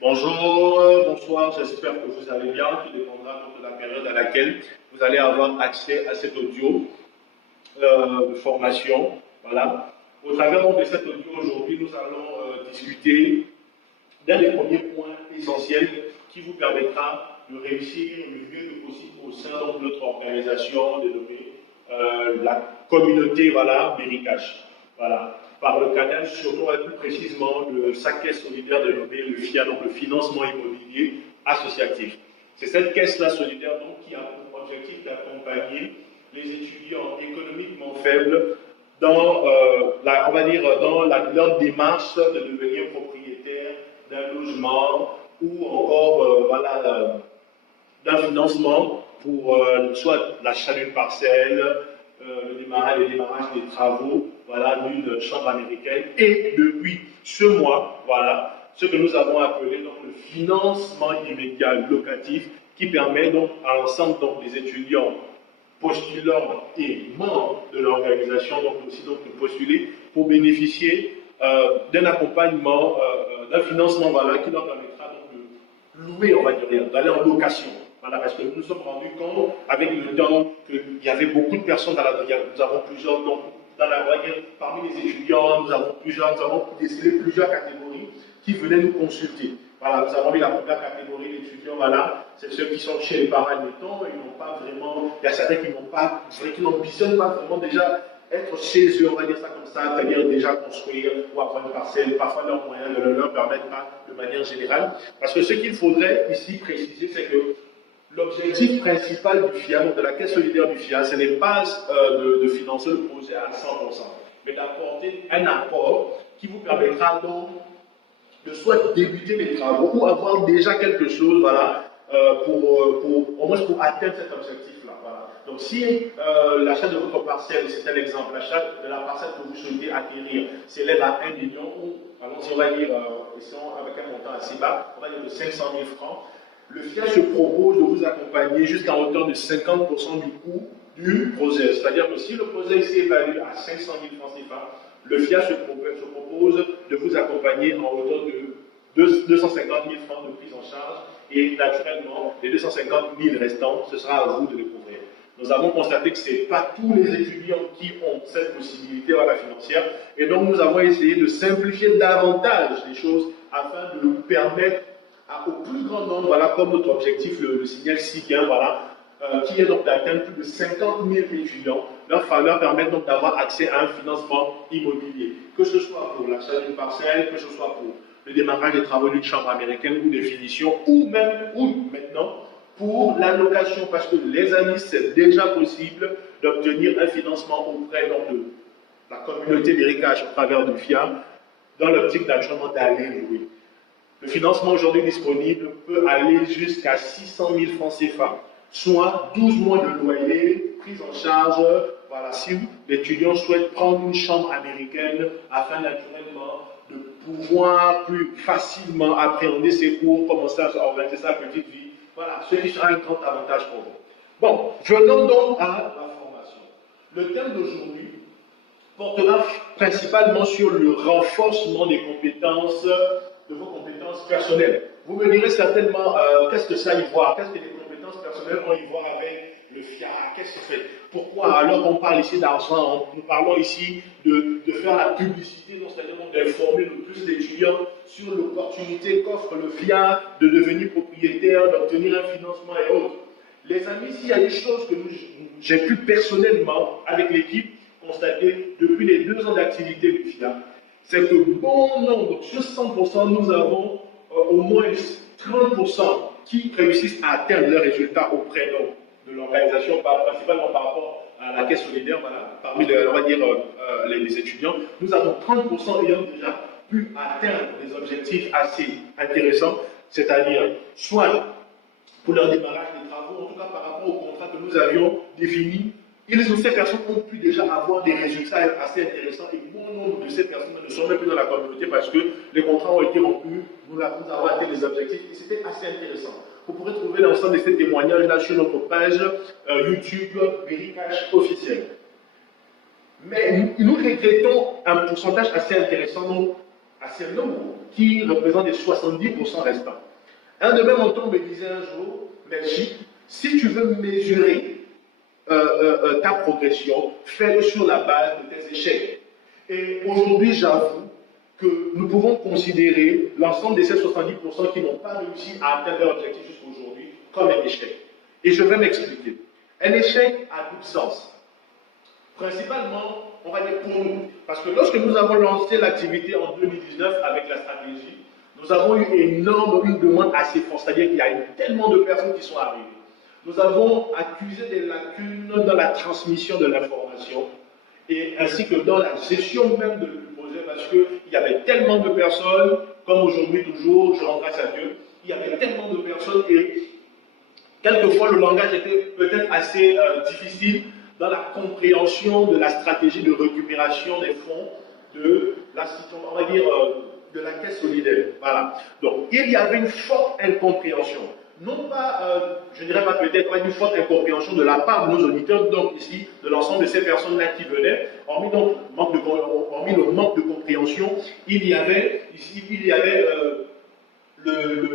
Bonjour, bonsoir, j'espère que vous allez bien. Tout dépendra donc de la période à laquelle vous allez avoir accès à cet audio de formation. Voilà. Au travers donc de cet audio aujourd'hui, nous allons discuter d'un des premiers points essentiels qui vous permettra de réussir le mieux que possible au sein donc, de notre organisation dénommée la communauté voilà, Méricache. Voilà. Par le canal, surtout et plus précisément, de sa caisse solidaire dénommée le FIA, donc le financement immobilier associatif. C'est cette caisse-là solidaire donc, qui a pour objectif d'accompagner les étudiants économiquement faibles dans, on va dire, dans leur démarche de devenir propriétaire d'un logement ou encore d'un financement pour soit l'achat d'une parcelle, le démarrage des travaux voilà, d'une chambre américaine. Et depuis ce mois, voilà, ce que nous avons appelé donc, le financement immédiat locatif qui permet donc à l'ensemble des étudiants postulants et membres de l'organisation, donc aussi donc, de postuler pour bénéficier d'un accompagnement, d'un financement voilà, qui leur permettra donc, de louer, on va dire, d'aller en location. Voilà, parce que nous nous sommes rendus compte avec le temps qu'il y avait beaucoup de personnes dans la nous avons plusieurs, donc, dans la parmi les étudiants, nous avons décelé plusieurs catégories qui venaient nous consulter. Voilà, nous avons eu la première catégorie d'étudiants, voilà, c'est ceux qui sont chez les parents admettons, ils n'ont pas vraiment, il y a certains qui n'ambitionnent pas vraiment déjà être chez eux, on va dire ça comme ça, c'est-à-dire déjà construire ou avoir une parcelle, parfois leurs moyens ne leur permettent pas de manière générale. Parce que ce qu'il faudrait ici préciser, c'est que l'objectif principal du FIA, donc de la caisse solidaire du FIA, ce n'est pas de financer le projet à 100%, mais d'apporter un apport qui vous permettra donc de soit débuter les travaux ou avoir déjà quelque chose, voilà, au moins pour atteindre cet objectif-là. Voilà. Donc si l'achat de votre parcelle, c'est un exemple, l'achat de la parcelle que vous souhaitez acquérir s'élève à 1 million ou, allons-y, on va dire, avec un montant assez bas, on va dire de 500 000 francs, le FIA se propose de vous accompagner jusqu'à hauteur de 50% du coût du projet. C'est-à-dire que si le projet s'évalue à 500 000 francs CFA, le FIA se propose de vous accompagner en hauteur de 250 000 francs de prise en charge et naturellement, les 250 000 restants, ce sera à vous de les couvrir. Nous avons constaté que ce n'est pas tous les étudiants qui ont cette possibilité financière et donc nous avons essayé de simplifier davantage les choses afin de nous permettre au plus grand nombre, voilà, comme notre objectif le signale si bien, voilà, qui est donc d'atteindre plus de 50 000 étudiants, leur permettre donc d'avoir accès à un financement immobilier, que ce soit pour l'achat d'une parcelle, que ce soit pour le démarrage des travaux d'une chambre américaine ou des finitions, ou maintenant pour la location, parce que les amis, c'est déjà possible d'obtenir un financement auprès donc, de la communauté Méricache au travers du FIA, dans l'optique naturellement d'aller louer. Le financement aujourd'hui disponible peut aller jusqu'à 600 000 francs CFA, soit 12 mois de loyer, prise en charge, voilà, si l'étudiant souhaite prendre une chambre américaine afin naturellement de pouvoir plus facilement appréhender ses cours, commencer à organiser sa petite vie. Voilà, ce qui sera un grand avantage pour vous. Bon, venons donc à la formation. Le thème d'aujourd'hui portera principalement sur le renforcement des compétences, de vos compétences personnelles. Vous me direz certainement, qu'est-ce que ça y voit? Qu'est-ce que les compétences personnelles ont y voir avec le FIA? Qu'est-ce que c'est? Pourquoi, alors qu'on parle ici d'argent, nous parlons ici de faire la publicité, c'est-à-dire d'informer le plus d'étudiants sur l'opportunité qu'offre le FIA de devenir propriétaire, d'obtenir un financement et autres. Les amis, s'il y a des choses que j'ai pu personnellement, avec l'équipe, constater depuis les 2 ans d'activité du FIA, c'est que bon nombre, sur 100%, nous avons au moins 30% qui réussissent à atteindre leurs résultats auprès de l'organisation, principalement par rapport à la caisse solidaire, voilà, parmi on va dire, les étudiants. Nous avons 30% ayant déjà pu atteindre des objectifs assez intéressants, c'est-à-dire soit pour leur démarrage des travaux, en tout cas par rapport au contrat que nous avions défini, ces personnes ont pu déjà avoir des résultats assez intéressants et bon nombre de ces personnes ne sont même plus dans la communauté parce que les contrats ont été rompus, nous avons atteint les objectifs et c'était assez intéressant. Vous pourrez trouver l'ensemble de ces témoignages-là sur notre page YouTube Méricache officielle. Mais nous regrettons un pourcentage assez intéressant. Donc, assez lourd, qui représente les 70% restants. Un de mes mentors me disait un jour, Melchi, si tu veux mesurer ta progression, fais-le sur la base de tes échecs. Et aujourd'hui, j'avoue que nous pouvons considérer l'ensemble de ces 70% qui n'ont pas réussi à atteindre leur objectif jusqu'aujourd'hui comme un échec. Et je vais m'expliquer. Un échec a double sens. Principalement, on va dire pour nous. Parce que lorsque nous avons lancé l'activité en 2019 avec la stratégie, nous avons eu une demande assez forte. C'est-à-dire qu'il y a eu tellement de personnes qui sont arrivées. Nous avons accusé des lacunes dans la transmission de l'information et ainsi que dans la gestion même de projet parce qu'il y avait tellement de personnes, comme aujourd'hui toujours, je rends grâce à Dieu, il y avait tellement de personnes et quelquefois le langage était peut-être assez difficile dans la compréhension de la stratégie de récupération des fonds de la, on va dire, de la caisse solidaire. Voilà. Donc, il y avait une forte incompréhension. Non pas, je ne dirais pas peut-être, une forte incompréhension de la part de nos auditeurs, donc ici, de l'ensemble de ces personnes-là qui venaient, hormis le manque de compréhension, il y avait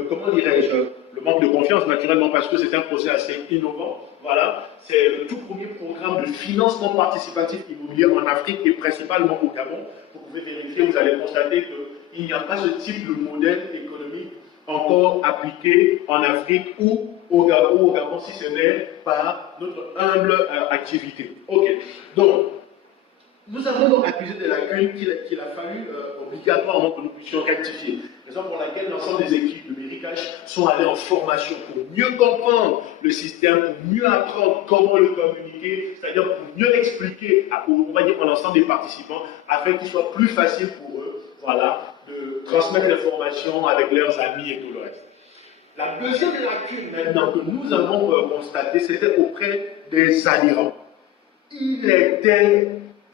comment dirais-je, le manque de confiance, naturellement, parce que c'est un projet assez innovant. Voilà, c'est le tout premier programme de financement participatif immobilier en Afrique et principalement au Gabon. Vous pouvez vérifier, vous allez constater qu'il n'y a pas ce type de modèle économique encore appliqué en Afrique ou au Gabon, si ce n'est par notre humble activité. Ok, donc, nous avons donc accusé des lacunes qu'il a fallu obligatoirement que nous puissions rectifier. Raison pour laquelle l'ensemble des équipes de Méricache sont allées en formation pour mieux comprendre le système, pour mieux apprendre comment le communiquer, c'est-à-dire pour mieux l'expliquer on va dire, à l'ensemble des participants, afin qu'il soit plus facile pour eux, voilà, de transmettre l'information avec leurs amis et tout le reste. La deuxième lacune maintenant que nous avons constatée, c'était auprès des adhérents. Il était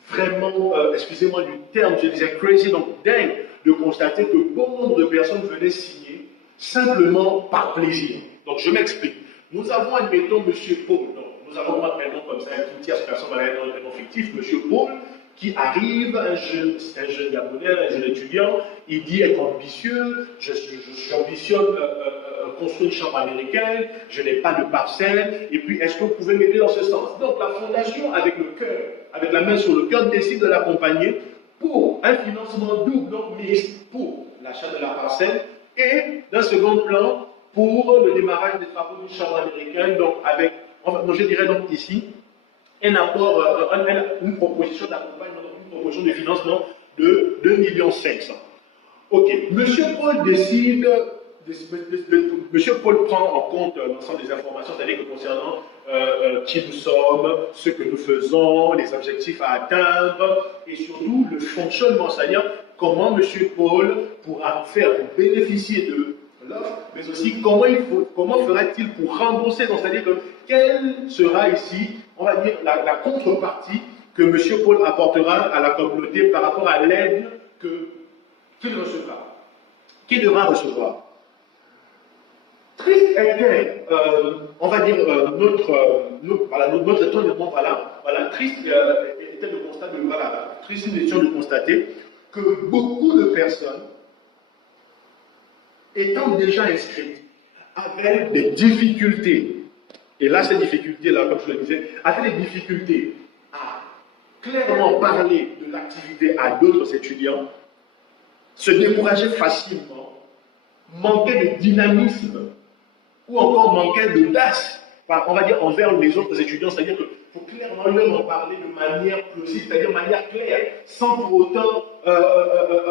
vraiment, excusez-moi du terme, je disais crazy, donc dingue, de constater que bon nombre de personnes venaient signer simplement par plaisir. Donc je m'explique. Nous avons, admettons, M. Paul, donc nous allons prendre un nom comme ça, une tierce personne, un nom fictif, M. Paul, qui arrive, c'est un jeune Gabonais, un jeune étudiant, il dit être ambitieux, j'ambitionne construire une chambre américaine, je n'ai pas de parcelle, et puis est-ce que vous pouvez m'aider dans ce sens? Donc la fondation, avec le cœur, avec la main sur le cœur, décide de l'accompagner pour un financement double, donc mixte, pour l'achat de la parcelle, et d'un second plan, pour le démarrage des travaux d'une chambre américaine, donc avec, je dirais donc ici, un apport, une proposition d'accompagnement, une proposition de financement de 2,5 millions. Ok, Monsieur Paul décide, Monsieur Paul prend en compte l'ensemble des informations, c'est-à-dire que concernant qui nous sommes, ce que nous faisons, les objectifs à atteindre, et surtout le fonctionnement, c'est-à-dire comment Monsieur Paul pourra faire pour bénéficier de l'offre, mais aussi comment fera-t-il pour rembourser, c'est-à-dire que quelle sera ici, on va dire, la contrepartie que M. Paul apportera à la communauté par rapport à l'aide qu'il recevra, qu'il devra recevoir. Triste était, on va dire, notre étonnement, triste était le constat triste émission de constater que beaucoup de personnes, étant déjà inscrites, avaient des difficultés. Et là, ces difficultés-là, comme je le disais, avaient des difficultés à clairement parler de l'activité à d'autres étudiants, se décourageaient facilement, manquaient de dynamisme, ou encore manquaient d'audace, on va dire, envers les autres étudiants. C'est-à-dire qu'il faut clairement leur en parler de manière plausible, c'est-à-dire de manière claire, sans pour autant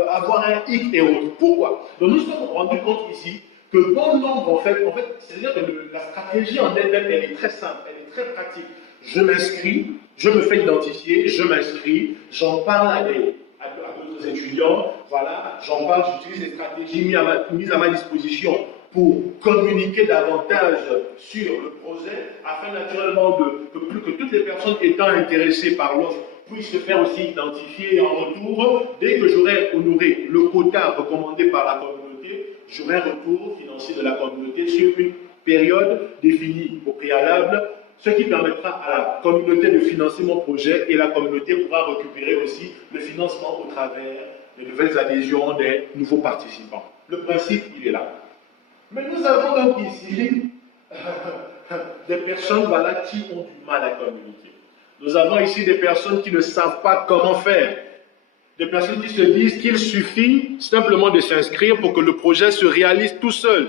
avoir un hic et autres. Pourquoi? Donc nous nous sommes rendus compte ici que bon nombre, en fait c'est-à-dire que la stratégie en elle-même, elle est très simple, elle est très pratique. Je m'inscris, je me fais identifier, je m'inscris, j'en parle à d'autres étudiants, voilà, j'en parle, j'utilise des stratégies mises à ma disposition pour communiquer davantage sur le projet, afin naturellement que toutes les personnes étant intéressées par l'offre puissent se faire aussi identifier en retour. Dès que j'aurai honoré le quota recommandé par la communauté, j'aurai un retour financier de la communauté sur une période définie au préalable, ce qui permettra à la communauté de financer mon projet et la communauté pourra récupérer aussi le financement au travers de nouvelles adhésions, des nouveaux participants. Le principe, il est là. Mais nous avons donc ici des personnes voilà, qui ont du mal à communiquer. Nous avons ici des personnes qui ne savent pas comment faire. Des personnes qui se disent qu'il suffit simplement de s'inscrire pour que le projet se réalise tout seul.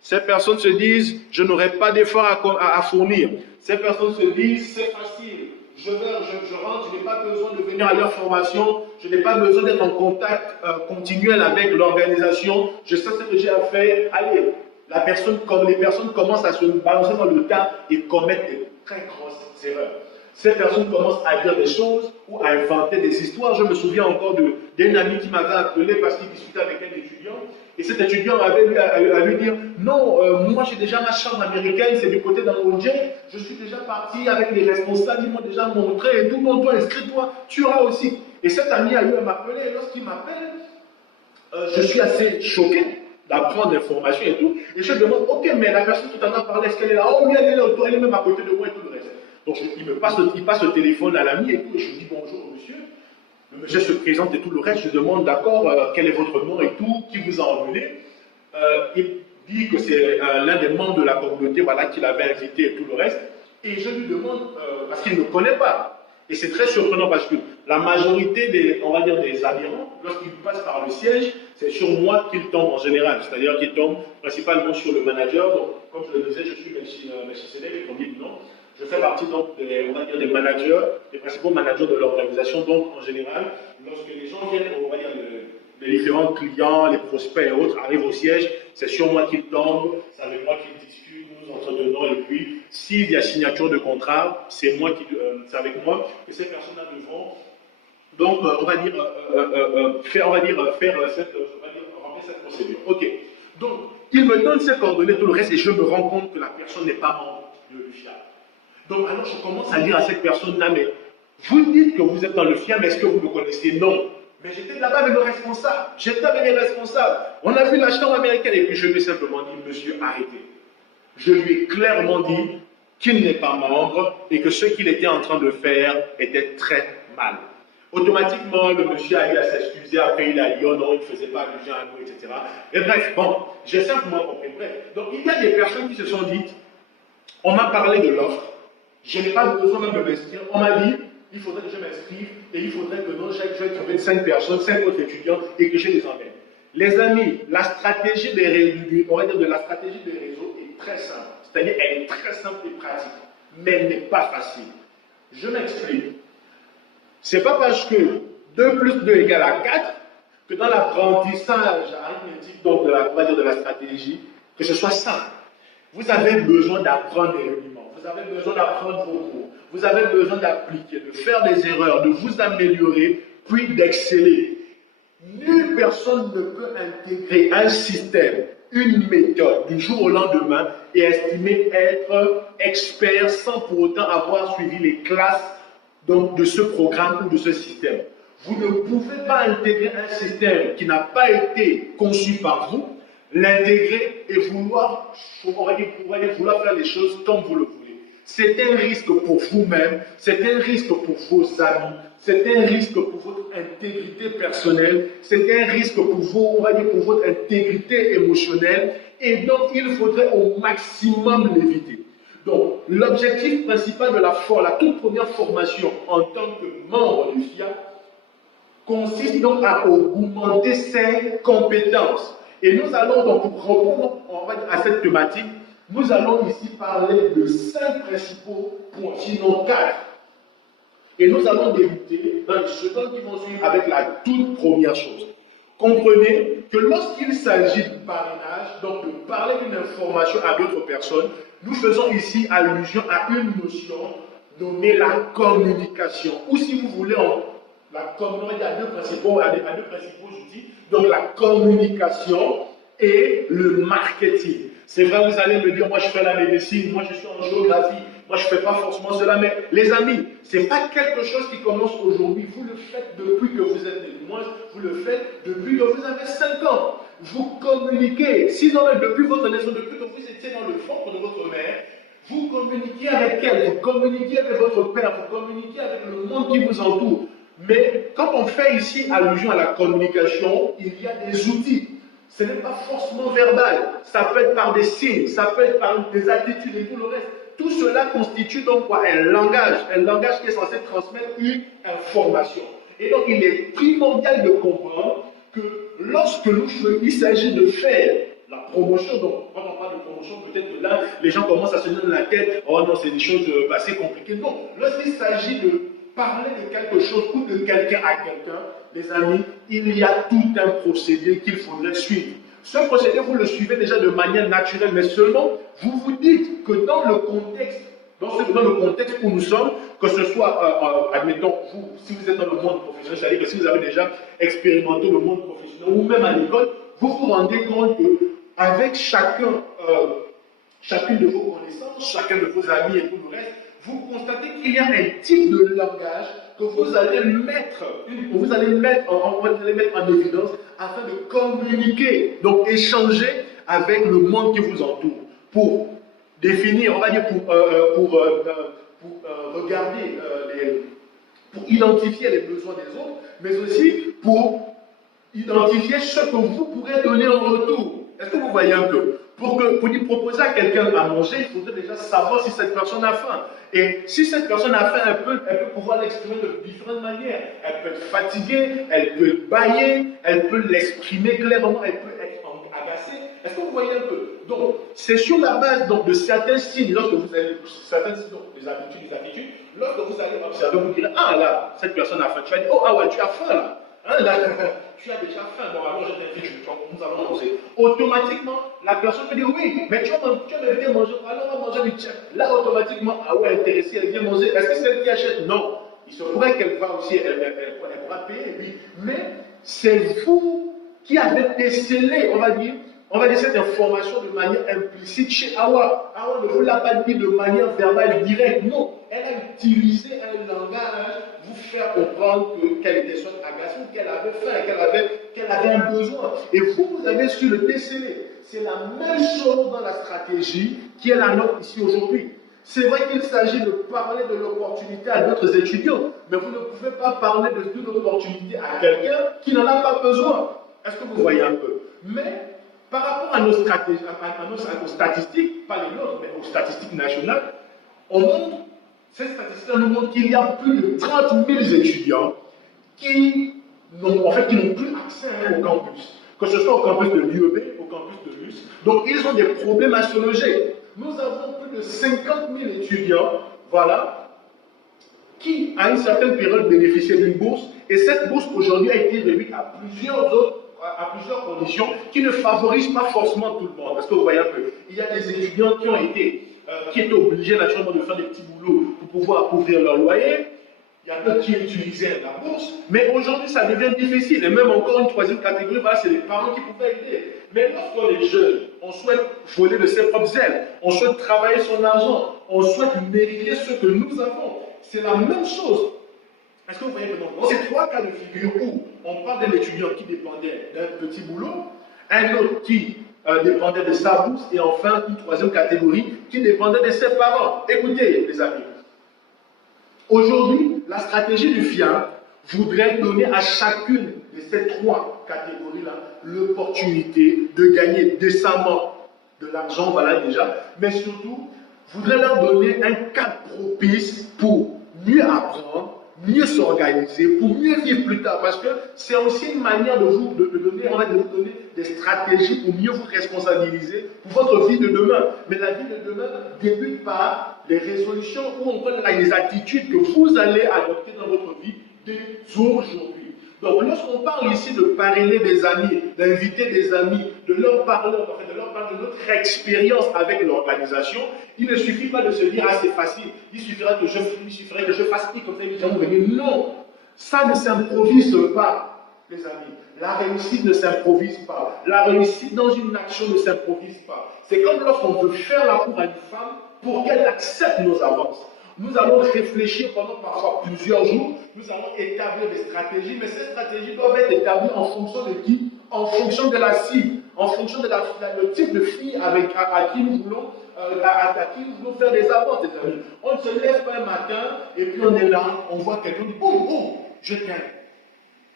Ces personnes se disent, je n'aurai pas d'effort à fournir. Ces personnes se disent, c'est facile. Je rentre, je n'ai pas besoin de venir à leur formation, je n'ai pas besoin d'être en contact continuel avec l'organisation, je sais ce que j'ai à faire. Allez, les personnes commencent à se balancer dans le tas et commettent des très grosses erreurs. Ces personnes commencent à dire des choses ou à inventer des histoires. Je me souviens encore d'un ami qui m'avait appelé parce qu'il discutait avec un étudiant. Et cet étudiant avait à lui dire, non, moi j'ai déjà ma chambre américaine, c'est du côté d'Angleterre, je suis déjà parti avec les responsables, ils m'ont déjà montré et tout, donc toi inscris-toi, tu auras aussi. Et cet ami a eu à m'appeler, et lorsqu'il m'appelle, je suis assez choqué d'apprendre l'information et tout, et je demande, ok, mais la personne qui t'en a parlé, est-ce qu'elle est là? Oh oui, elle est là, elle est même à côté de moi et tout le reste. Donc il passe le téléphone à l'ami et tout, et je lui dis bonjour monsieur. Le monsieur se présente et tout le reste, je demande d'accord, quel est votre nom et tout, qui vous a emmené. Il dit que c'est l'un des membres de la communauté voilà, qu'il avait invité et tout le reste. Et je lui demande, parce qu'il ne me connaît pas. Et c'est très surprenant parce que la majorité des, on va dire, des adhérents, lorsqu'ils passent par le siège, c'est sur moi qu'ils tombent en général. C'est-à-dire qu'ils tombent principalement sur le manager. Donc, comme je le disais, je suis Melchisedec et qu'on dit non. Je fais partie donc des, on va dire, des managers, des principaux managers de l'organisation. Donc, en général, lorsque les gens viennent, on va dire, les différents clients, les prospects et autres arrivent au siège, c'est sur moi qu'ils tombent, c'est avec moi qu'ils discutent, nous entretenons, et puis, s'il y a signature de contrat, c'est avec moi que ces personnes-là devront, donc, on va dire, remplir cette procédure. Ok. Donc, il me donne ses coordonnées, tout le reste, et je me rends compte que la personne n'est pas membre de l'UFIA. Donc, alors, je commence à dire à cette personne-là, mais vous dites que vous êtes dans le FIA, mais est-ce que vous me connaissez? Non. Mais j'étais là-bas avec le responsable. J'étais avec les responsables. On a vu la chambre américaine. Et puis je lui ai simplement dit, monsieur, arrêtez. Je lui ai clairement dit qu'il n'est pas membre et que ce qu'il était en train de faire était très mal. Automatiquement, le monsieur a eu à s'excuser. Après, il a dit, oh non, il ne faisait pas allusion à nous, etc. Et bref, bon, j'ai simplement compris. Bref, donc il y a des personnes qui se sont dites, on m'a parlé de l'offre. Je n'ai pas besoin même de m'inscrire. On m'a dit, il faudrait que je m'inscrive et il faudrait que non, je vais trouver 5 personnes, 5 autres étudiants et que je les emmène. Les amis, la stratégie des réseaux, on va dire de la stratégie des réseaux est très simple. C'est-à-dire, elle est très simple et pratique, mais elle n'est pas facile. Je m'explique. C'est pas parce que 2 plus 2 égale à 4 que dans l'apprentissage arithmétique, donc on va dire de la stratégie, que ce soit simple. Vous avez besoin d'apprendre des rudiments, vous avez besoin d'apprendre vos cours, vous avez besoin d'appliquer, de faire des erreurs, de vous améliorer, puis d'exceller. Nulle personne ne peut intégrer un système, une méthode du jour au lendemain et estimer être expert sans pour autant avoir suivi les classes donc, de ce programme ou de ce système. Vous ne pouvez pas intégrer un système qui n'a pas été conçu par vous, l'intégrer et vouloir faire les choses comme vous le voulez. C'est un risque pour vous-même, c'est un risque pour vos amis, c'est un risque pour votre intégrité personnelle, c'est un risque pour vous, pour votre intégrité émotionnelle, et donc il faudrait au maximum l'éviter. Donc, l'objectif principal de la toute première formation en tant que membre du FIA consiste donc à augmenter ses compétences. Et nous allons donc, pour répondre à cette thématique, nous allons ici parler de 5 principaux points, sinon 4. Et nous allons débuter dans les secondes qui vont suivre avec la toute première chose. Comprenez que lorsqu'il s'agit de parrainage, donc de parler d'une information à d'autres personnes, nous faisons ici allusion à une notion nommée la communication. Ou si vous voulez, la communication, il y a deux principaux outils, donc la communication et le marketing. C'est vrai, vous allez me dire, moi je fais la médecine, moi je suis en géographie, moi je ne fais pas forcément cela, mais les amis, ce n'est pas quelque chose qui commence aujourd'hui. Vous le faites depuis que vous êtes né. Moi, vous le faites depuis que vous avez 5 ans. Vous communiquez. 6 ans depuis votre naissance, depuis que vous étiez dans le ventre de votre mère, vous communiquez avec elle, vous communiquez avec votre père, vous communiquez avec le monde qui vous entoure. Mais quand on fait ici allusion à la communication, il y a des outils. Ce n'est pas forcément verbal. Ça peut être par des signes, ça peut être par des attitudes et tout le reste. Tout cela constitue donc quoi? Un langage qui est censé transmettre une information. Et donc il est primordial de comprendre que lorsque il s'agit de faire la promotion, donc quand on parle de promotion, peut-être que là, les gens commencent à se donner la tête, oh non, c'est des choses assez compliquées. Non, lorsqu'il s'agit de parler de quelque chose ou de quelqu'un à quelqu'un, les amis, il y a tout un procédé qu'il faudrait suivre. Ce procédé, vous le suivez déjà de manière naturelle, mais seulement vous vous dites que dans le contexte, dans le contexte où nous sommes, que ce soit, admettons, vous, si vous êtes dans le monde professionnel, c'est-à-dire que si vous avez déjà expérimenté le monde professionnel ou même à l'école, vous vous rendez compte qu'avec chacune de vos connaissances, chacun de vos amis et tout le reste, vous constatez qu'il y a un type de langage que vous allez mettre en évidence afin de communiquer, donc échanger avec le monde qui vous entoure, pour définir, on va dire, pour regarder, pour identifier les besoins des autres, mais aussi pour identifier ce que vous pourrez donner en retour. Est-ce que vous voyez un peu? Pour proposer à quelqu'un à manger, il faudrait déjà savoir si cette personne a faim. Et si cette personne a faim, elle peut pouvoir l'exprimer de différentes manières. Elle peut être fatiguée, elle peut être elle peut l'exprimer clairement, elle peut être agacée. Est-ce que vous voyez un peu? Donc, c'est sur la base donc, de certains signes, lorsque vous allez, certains signes, donc, des attitudes, lorsque vous allez observer, vous direz, ah là, cette personne a faim. Tu vas dire, oh ah ouais, tu as faim là. Hein, là, tu as déjà faim, bon alors je t'invite, nous allons manger. Automatiquement, la personne peut dire oui, mais tu vas venir manger, alors on va manger du tchèque. Là, automatiquement, ah ouais, intéressée, elle vient manger. Est-ce que c'est elle qui achète? Non. Il se pourrait qu'elle va aussi, elle pourra payer, oui. Mais c'est vous qui avez décelé, on va dire cette information de manière implicite chez Awa. Awa ne vous l'a pas dit de manière verbale directe, non. Elle a utilisé un langage pour vous faire comprendre qu'elle était soit agacée, qu'elle avait faim, qu'elle avait un besoin. Et vous avez su le déceler. C'est la même chose dans la stratégie qui est la nôtre ici aujourd'hui. C'est vrai qu'il s'agit de parler de l'opportunité à d'autres étudiants, mais vous ne pouvez pas parler d'une opportunité à quelqu'un qui n'en a pas besoin. Est-ce que vous voyez un peu? Mais par rapport à nos stratégies, aux statistiques, pas les nôtres, mais aux statistiques nationales, ces statistiques nous montrent qu'il y a plus de 30 000 étudiants qui n'ont plus accès au campus. Que ce soit au campus de l'UEB, au campus de l'US. Donc, ils ont des problèmes à se loger. Nous avons plus de 50 000 étudiants, voilà, qui, à une certaine période, bénéficiaient d'une bourse. Et cette bourse, aujourd'hui, a été réduite à plusieurs conditions qui ne favorisent pas forcément tout le monde. Parce que vous voyez un peu, il y a des étudiants qui étaient obligés naturellement de faire des petits boulots pour pouvoir couvrir leur loyer. Il y a d'autres qui utilisaient la bourse, mais aujourd'hui ça devient difficile. Et même encore une troisième catégorie, voilà, c'est les parents qui pouvaient aider. Mais lorsqu'on est jeune, on souhaite voler de ses propres ailes, on souhaite travailler son argent, on souhaite mériter ce que nous avons. C'est la même chose. Est-ce que vous voyez que dans ces trois cas de figure où on parle d'un étudiant qui dépendait d'un petit boulot, un autre qui dépendait de sa bourse, et enfin une troisième catégorie qui dépendait de ses parents. Écoutez, les amis, aujourd'hui, la stratégie du FIA voudrait donner à chacune de ces trois catégories-là l'opportunité de gagner décemment de l'argent, voilà déjà, mais surtout, voudrait leur donner un cadre propice pour mieux apprendre, mieux s'organiser, pour mieux vivre plus tard. Parce que c'est aussi une manière de vous donner des stratégies pour mieux vous responsabiliser pour votre vie de demain. Mais la vie de demain débute par les résolutions ou encore les attitudes que vous allez adopter dans votre vie dès aujourd'hui. Donc, lorsqu'on parle ici de parrainer des amis, d'inviter des amis, de leur parler de notre expérience avec l'organisation, il ne suffit pas de se dire, ah, c'est facile, il suffirait que je fasse I comme ça, ils vont venir. Non, ça ne s'improvise pas, les amis. La réussite ne s'improvise pas. La réussite dans une action ne s'improvise pas. C'est comme lorsqu'on veut faire la cour à une femme pour qu'elle accepte nos avances. Nous allons réfléchir pendant parfois plusieurs jours, nous allons établir des stratégies, mais ces stratégies doivent être établies en fonction de qui? En fonction de la cible, en fonction de le type de fille à qui nous voulons faire des avances, des amis. On ne se lève pas un matin et puis on est là, on voit quelqu'un, boum, boum, je t'aime.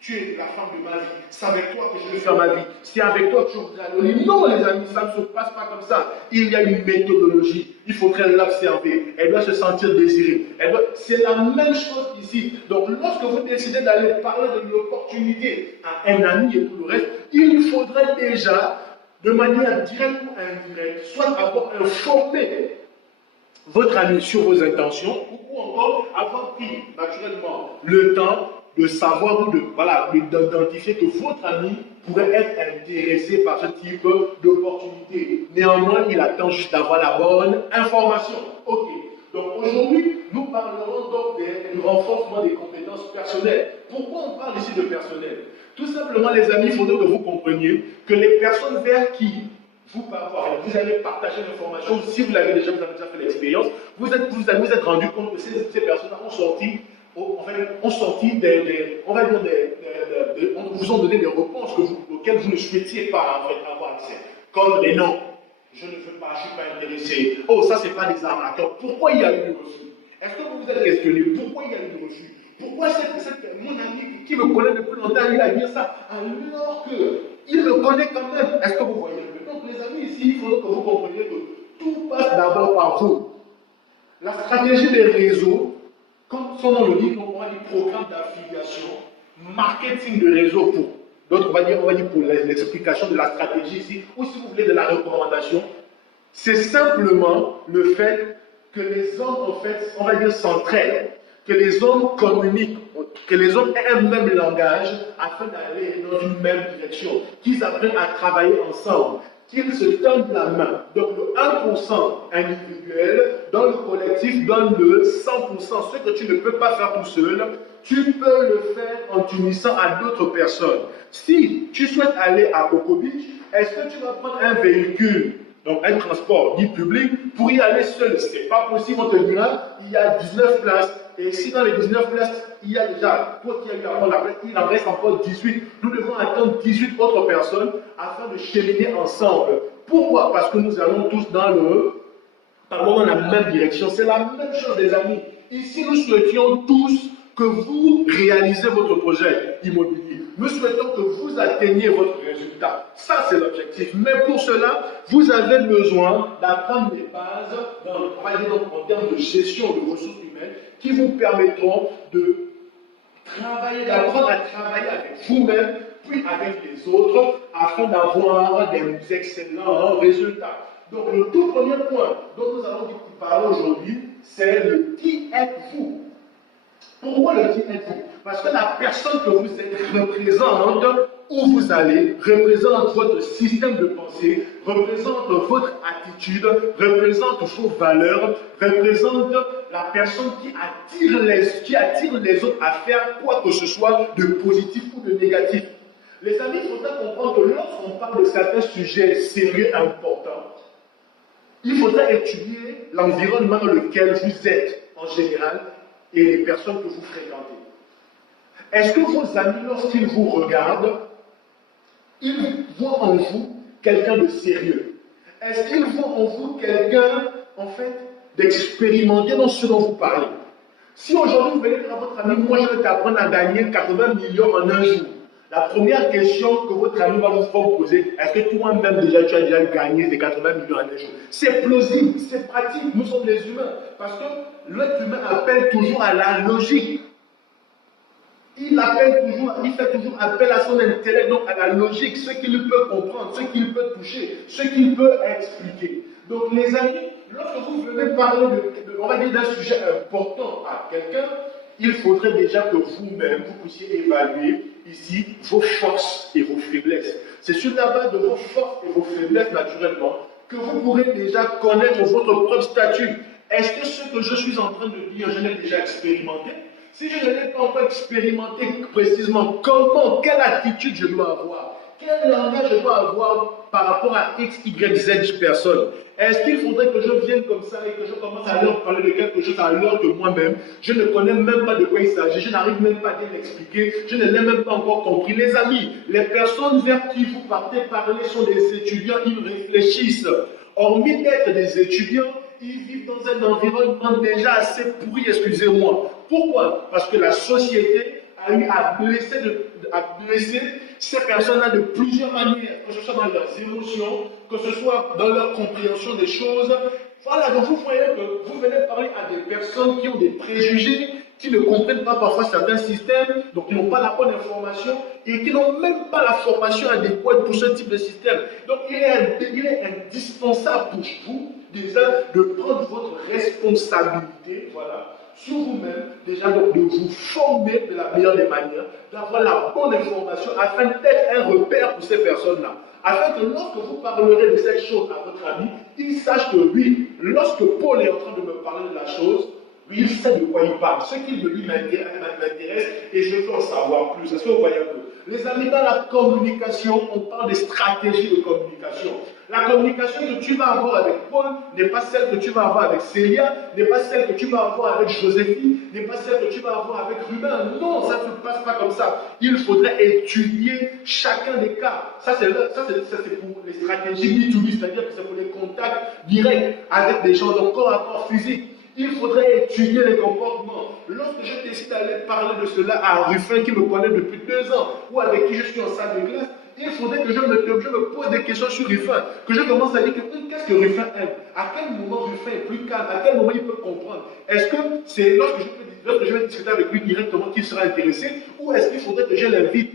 Tu es la femme de ma vie. C'est avec toi que je veux faire ma vie. C'est avec toi que je voudrais aller. Non, les amis, ça ne se passe pas comme ça. Il y a une méthodologie. Il faudrait l'observer. Elle doit se sentir désirée. C'est la même chose ici. Donc, lorsque vous décidez d'aller parler de l'opportunité à un ami et tout le reste, il faudrait déjà, de manière directe ou indirecte, soit avoir informé votre ami sur vos intentions, ou encore avoir pris naturellement le temps de savoir ou d'identifier que votre ami pourrait être intéressé par ce type d'opportunité. Néanmoins, il attend juste d'avoir la bonne information. Ok. Donc aujourd'hui, nous parlerons donc du renforcement des compétences personnelles. Pourquoi on parle ici de personnel? Tout simplement, les amis, il faudrait que vous compreniez que les personnes vers qui vous allez partager l'information, si vous l'avez déjà, vous avez déjà fait l'expérience, vous êtes rendu compte que ces personnes-là ont sorti, on vous ont donné des réponses auxquelles vous ne souhaitiez pas avoir accès. Comme les noms, je ne veux pas, je ne suis pas intéressé. Oh, ça, ce n'est pas des arnaqueurs. Pourquoi il y a eu du refus? Est-ce que vous vous êtes questionné pourquoi il y a eu du refus? Pourquoi mon ami qui me connaît depuis longtemps, il a dit ça alors qu'il me connaît quand même? Est-ce que vous voyez? Donc, les amis, ici, il faut que vous compreniez que tout passe d'abord par vous. La stratégie des réseaux, comme son nom le dit, on va dire programme d'affiliation, marketing de réseau pour d'autres, on va dire pour l'explication de la stratégie ici, ou si vous voulez de la recommandation, c'est simplement le fait que les hommes, en fait, on va dire s'entraident, que les hommes communiquent, que les hommes aient un même langage afin d'aller dans une même direction, qu'ils apprennent à travailler ensemble, qu'ils se tendent la main. Donc le 1% individuel, dans le collectif, donne le 100%. Ce que tu ne peux pas faire tout seul, tu peux le faire en t'unissant à d'autres personnes. Si tu souhaites aller à Coco Beach, est-ce que tu vas prendre un véhicule, donc un transport dit public, pour y aller seul? Ce n'est pas possible, on te dira, il y a 19 places. Et si dans les 19 places, il y a déjà, toi qui as eu à prendre la place, il en reste encore 18. Nous devons attendre 18 autres personnes afin de cheminer ensemble. Pourquoi? Parce que nous allons tous dans la même direction. C'est la même chose, les amis. Ici, nous souhaitions tous que vous réalisez votre projet immobilier. Nous souhaitons que vous atteigniez votre résultat. Ça, c'est l'objectif. Mais pour cela, vous avez besoin d'apprendre des bases en termes de gestion de ressources humaines qui vous permettront de travailler, d'apprendre à travailler avec vous-même, puis avec les autres, afin d'avoir des excellents résultats. Donc, le tout premier point dont nous allons parler aujourd'hui, c'est le qui êtes-vous. Pourquoi le qui êtes-vous? Parce que la personne que vous êtes représente où vous allez, représente votre système de pensée, représente votre attitude, représente vos valeurs, représente la personne qui attire les autres à faire quoi que ce soit de positif ou de négatif. Les amis, il faudra comprendre que lorsqu'on parle de certains sujets sérieux importants, il faudra étudier l'environnement dans lequel vous êtes en général et les personnes que vous fréquentez. Est-ce que vos amis, lorsqu'ils vous regardent, ils voient en vous quelqu'un de sérieux? Est-ce qu'ils voient en vous quelqu'un, en fait, d'expérimenter dans ce dont vous parlez? Si aujourd'hui vous venez dire à votre ami, moi je vais t'apprendre à gagner 80 millions en un jour, la première question que votre ami va vous poser, est-ce que toi-même déjà tu as déjà gagné des 80 millions en un jour? C'est plausible, c'est pratique, nous sommes des humains. Parce que l'être humain appelle toujours à la logique. Il fait toujours appel à son intellect, donc à la logique, ce qu'il peut comprendre, ce qu'il peut toucher, ce qu'il peut expliquer. Donc les amis, lorsque vous venez parler on va dire d'un sujet important à quelqu'un, il faudrait déjà que vous-même, vous puissiez évaluer ici vos forces et vos faiblesses. C'est sur la base de vos forces et vos faiblesses, naturellement, que vous pourrez déjà connaître votre propre statut. Est-ce que ce que je suis en train de dire, je l'ai déjà expérimenté? Si je ne l'ai pas encore expérimenté précisément, quelle attitude je dois avoir? Quel langage je dois avoir par rapport à X, Y, Z personnes? Est-ce qu'il faudrait que je vienne comme ça et que je commence à leur parler de quelque chose alors que moi-même, je ne connais même pas de quoi il s'agit, je n'arrive même pas à bien l'expliquer, je ne l'ai même pas encore compris. Les amis, les personnes vers qui vous partez parler sont des étudiants, ils réfléchissent. Hormis d'être des étudiants, ils vivent dans un environnement déjà assez pourri, excusez-moi. Pourquoi? Parce que la société a eu à blesser ces personnes-là de plusieurs manières, que ce soit dans leurs émotions, que ce soit dans leur compréhension des choses. Voilà, donc vous voyez que vous venez parler à des personnes qui ont des préjugés, qui ne comprennent pas parfois certains systèmes, donc qui n'ont pas la bonne information et qui n'ont même pas la formation adéquate pour ce type de système. Donc il est indispensable pour vous déjà de prendre votre responsabilité, voilà, sur vous-même, déjà donc de vous former de la meilleure des manières, d'avoir la bonne information afin d'être un repère pour ces personnes-là. Afin que lorsque vous parlerez de cette chose à votre ami, il sache que oui, lorsque Paul est en train de me parler de la chose, lui, il sait de quoi il parle. Ce qu'il me dit m'intéresse et je veux en savoir plus. Est-ce que vous voyez un peu? Les amis, dans la communication, on parle des stratégies de communication. La communication que tu vas avoir avec Paul n'est pas celle que tu vas avoir avec Célia, n'est pas celle que tu vas avoir avec Joséphine, n'est pas celle que tu vas avoir avec Ruben. Non, ça ne se passe pas comme ça. Il faudrait étudier chacun des cas. Ça, c'est pour les stratégies B2B, c'est-à-dire que c'est pour les contacts directs avec des gens, donc corps à corps physique. Il faudrait étudier les comportements. Lorsque je décide d'aller parler de cela à Ruffin qui me connaît depuis 2 ans ou avec qui je suis en salle de classe, il faudrait que je me pose des questions sur Ruffin, que je commence à dire qu'est-ce que Ruffin aime, à quel moment Ruffin est plus calme, à quel moment il peut comprendre. Est-ce que c'est lorsque je vais discuter avec lui directement qu'il sera intéressé ou est-ce qu'il faudrait que je l'invite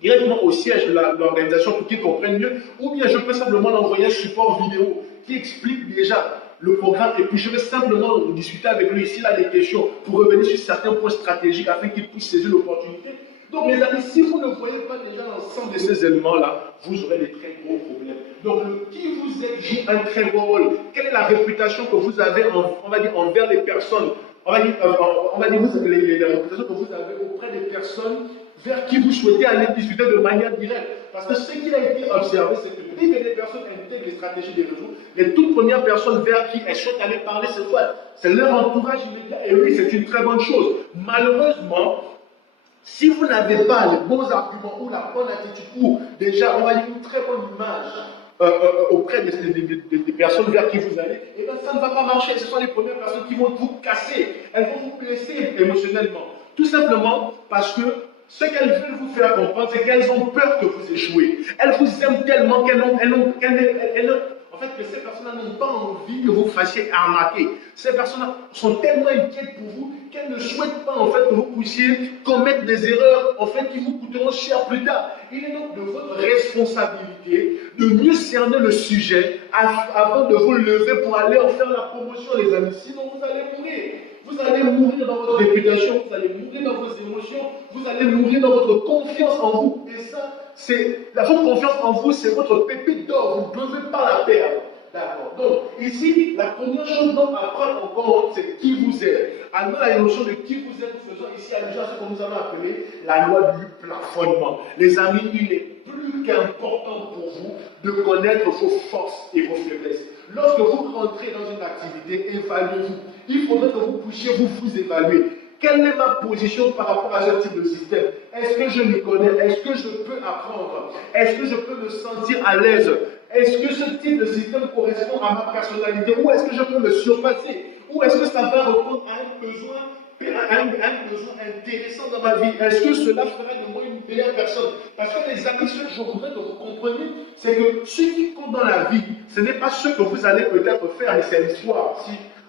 directement au siège de l'organisation pour qu'il comprenne mieux, ou bien je peux simplement l'envoyer un support vidéo qui explique déjà le programme et puis je vais simplement discuter avec lui s'il a des questions pour revenir sur certains points stratégiques afin qu'il puisse saisir l'opportunité. Donc mes amis, si vous ne voyez pas déjà l'ensemble de ces éléments-là, vous aurez des très gros problèmes. Donc qui vous êtes joue un très gros rôle. Quelle est la réputation que vous avez on va dire, envers les personnes, on va dire la réputation que vous avez auprès des personnes vers qui vous souhaitez aller discuter de manière directe. Parce que ce qu'il a été observé, c'est que dès que les personnes intègrent les stratégies des réseaux, les toutes premières personnes vers qui elles souhaitent aller parler, c'est leur entourage immédiat. Et oui, c'est une très bonne chose. Malheureusement, si vous n'avez pas les bons arguments ou la bonne attitude, ou déjà, on va dire une très bonne image auprès des personnes vers qui vous allez, et bien ça ne va pas marcher. Ce sont les premières personnes qui vont vous casser, elles vont vous blesser émotionnellement. Tout simplement parce que ce qu'elles veulent vous faire comprendre, c'est qu'elles ont peur que vous échouez. Elles vous aiment tellement en fait, que ces personnes n'ont pas envie que vous fassiez arnaquer. Ces personnes sont tellement inquiètes pour vous qu'elles ne souhaitent pas en fait que vous puissiez commettre des erreurs en fait qui vous coûteront cher plus tard. Il est donc de votre responsabilité de mieux cerner le sujet avant de vous lever pour aller en faire la promotion, les amis. Sinon, vous allez mourir. Vous allez mourir dans votre réputation, vous allez mourir dans vos émotions, vous allez mourir dans votre confiance en vous. Et ça, votre confiance en vous, c'est votre pépite d'or. Vous ne devez pas la perdre. D'accord. Donc, ici, la première chose dont à prendre en compte, c'est qui vous êtes. Alors, la notion de qui vous êtes, nous faisons ici allusion à ce que nous avons appelé la loi du plafonnement. Les amis, il est plus qu'important pour vous de connaître vos forces et vos faiblesses. Lorsque vous rentrez dans une activité, évaluez-vous. Il faudrait que vous puissiez vous évaluer. Quelle est ma position par rapport à ce type de système? Est-ce que je m'y connais? Est-ce que je peux apprendre? Est-ce que je peux me sentir à l'aise? Est-ce que ce type de système correspond à ma personnalité? Ou est-ce que je peux me surpasser? Ou est-ce que ça va répondre à un besoin intéressant dans ma vie? Est-ce que cela fera de moi une meilleure personne? Parce que les amis, ce que je voudrais que vous compreniez, c'est que ce qui compte dans la vie, ce n'est pas ce que vous allez peut-être faire, mais c'est l'histoire.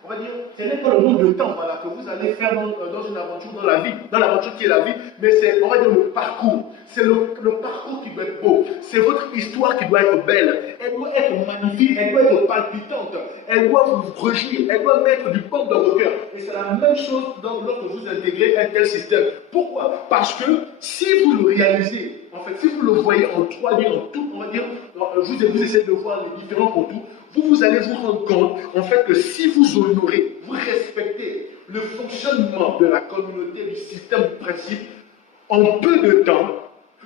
On va dire, ce n'est pas le nombre de temps voilà, que vous allez faire dans une aventure dans la vie, dans l'aventure qui est la vie, mais c'est, on va dire, le parcours. C'est le parcours qui doit être beau. C'est votre histoire qui doit être belle. Elle doit être magnifique, elle doit être palpitante. Elle doit vous réjouir, elle doit mettre du pompe dans vos cœurs. Et c'est la même chose lorsque vous intégrez un tel système. Pourquoi? Parce que si vous le réalisez, en fait, si vous le voyez en 3D, en tout, on va dire, vous essayez de voir les différents contours, vous allez vous rendre compte, en fait, que si vous honorez, vous respectez le fonctionnement de la communauté, du système du principe, en peu de temps,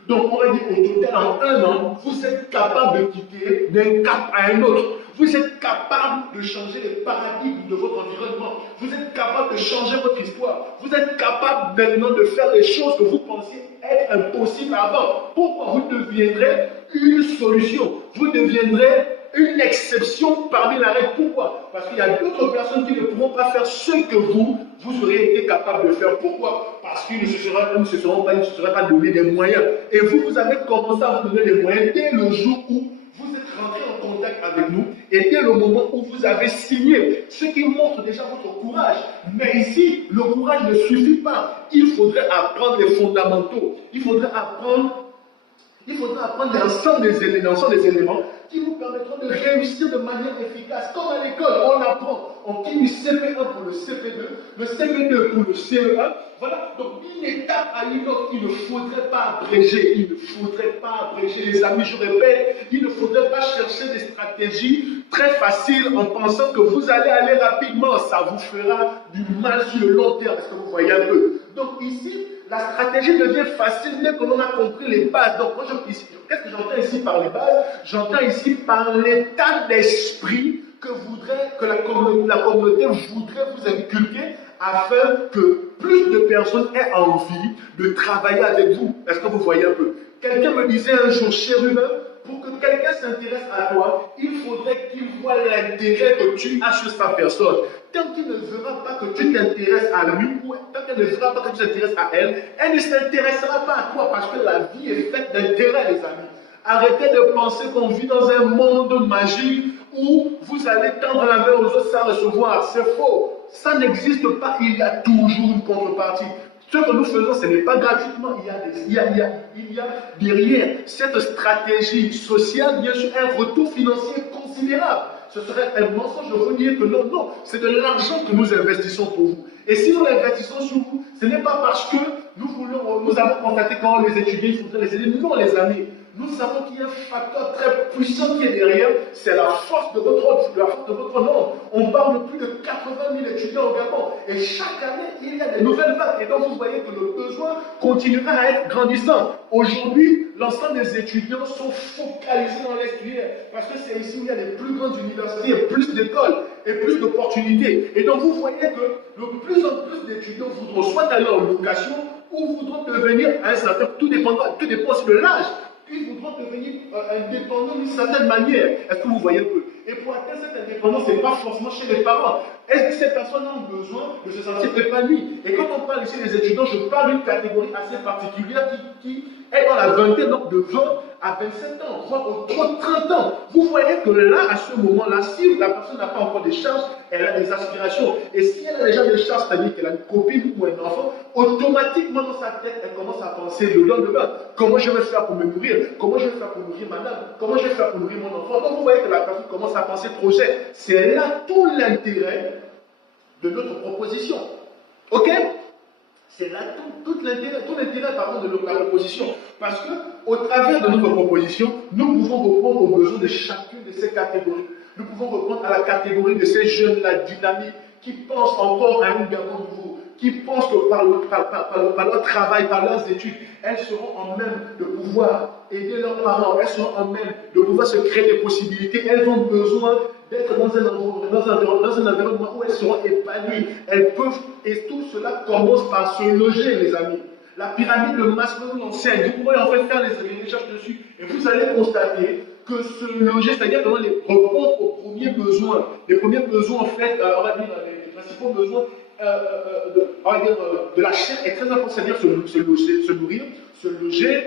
donc on va dire au total en 1 an, vous êtes capable de quitter d'un cap à un autre. Vous êtes capable de changer les paradigmes de votre environnement. Vous êtes capable de changer votre histoire. Vous êtes capable maintenant de faire des choses que vous pensiez être impossibles avant. Pourquoi? Vous deviendrez une solution. Vous deviendrez une exception parmi la règle. Pourquoi? Parce qu'il y a d'autres personnes qui ne pourront pas faire ce que vous auriez été capable de faire. Pourquoi? Parce qu'ils ne se seraient pas donné des moyens. Et vous avez commencé à vous donner des moyens dès le jour où vous êtes rentré en contact avec nous et dès le moment où vous avez signé, ce qui montre déjà votre courage. Mais ici, le courage ne suffit pas. Il faudrait apprendre les fondamentaux. Il faudrait apprendre l'ensemble des éléments qui vous permettront de réussir de manière efficace. Comme à l'école, on apprend, on quitte du CP1 pour le CP2, le CP2 pour le CE1. Voilà, donc d'une étape à une autre, il ne faudrait pas abréger, les amis, je répète, il ne faudrait pas chercher des stratégies très faciles en pensant que vous allez aller rapidement, ça vous fera du mal sur le long terme, est-ce que vous voyez un peu? Donc ici, la stratégie devient facile dès que l'on a compris les bases. Donc, qu'est-ce que j'entends ici par les bases? J'entends ici par l'état d'esprit que la communauté voudrait vous inculquer afin que plus de personnes aient envie de travailler avec vous. Est-ce que vous voyez un peu? Quelqu'un me disait un jour, cher humain, pour que quelqu'un s'intéresse à toi, il faudrait qu'il voit l'intérêt que tu as sur sa personne. Tant qu'il ne verra pas que tu t'intéresses à lui, ou tant qu'elle ne verra pas que tu t'intéresses à elle, elle ne s'intéressera pas à toi parce que la vie est faite d'intérêt, les amis. Arrêtez de penser qu'on vit dans un monde magique où vous allez tendre la main aux autres sans recevoir. C'est faux. Ça n'existe pas. Il y a toujours une contrepartie. Ce que nous faisons, ce n'est pas gratuitement. Il y a derrière cette stratégie sociale, bien sûr, un retour financier considérable. Ce serait un mensonge de vous dire que non, c'est de l'argent que nous investissons pour vous. Et si nous l'investissons sur vous, ce n'est pas parce que nous avons constaté quand les étudiants, il faudrait les aider. Non, les amis. Nous savons qu'il y a un facteur très puissant qui est derrière, c'est la force de votre nombre. On parle de plus de 80 000 étudiants au Gabon. Et chaque année, il y a des nouvelles vagues. Et donc, vous voyez que le besoin continuera à être grandissant. Aujourd'hui, l'ensemble des étudiants sont focalisés dans l'extérieur. Parce que c'est ici où il y a les plus grandes universités, plus d'écoles et plus d'opportunités. Et donc, vous voyez que de plus en plus d'étudiants voudront soit aller en location ou voudront devenir un certain, tout dépend aussi de l'âge. Ils voudront devenir indépendants d'une certaine manière. Est-ce que vous voyez un peu? Et pour atteindre cette indépendance, ce n'est pas forcément chez les parents. Est-ce que ces personnes ont besoin de se sentir épanouies? Et quand on parle ici des étudiants, je parle d'une catégorie assez particulière qui est dans la vingtaine, donc de 20 à 27 ans, voire au 30 ans. Vous voyez que là, à ce moment-là, si la personne n'a pas encore des charges, elle a des aspirations. Et si elle a déjà des charges, c'est-à-dire qu'elle a une copine ou un enfant, automatiquement dans sa tête, elle commence à penser le lendemain. Comment je vais faire pour me nourrir? Comment je vais faire pour nourrir madame? Comment je vais faire pour nourrir mon enfant? Donc vous voyez que la personne commence à penser projet. C'est là tout l'intérêt de notre proposition. Ok? C'est là tout l'intérêt de la proposition. Parce qu'au travers de notre proposition, nous pouvons répondre aux besoins de chacune de ces catégories. Nous pouvons répondre à la catégorie de ces jeunes-là dynamiques qui pensent encore à un Gabon nouveau, qui pensent que par leur travail, par leurs études, elles seront en même de pouvoir aider leurs parents, elles seront en même de pouvoir se créer des possibilités. Elles ont besoin d'être dans un environnement où elles seront épanouies. Elles peuvent, et tout cela commence par se loger, les amis. La pyramide de Maslow nous enseigne. Vous pourrez en fait faire les recherches dessus. Et vous allez constater que se loger, c'est-à-dire comment répondre aux premiers besoins. Les premiers besoins, en fait, on va dire, les principaux besoins de la chair est très important, c'est-à-dire se nourrir, se loger,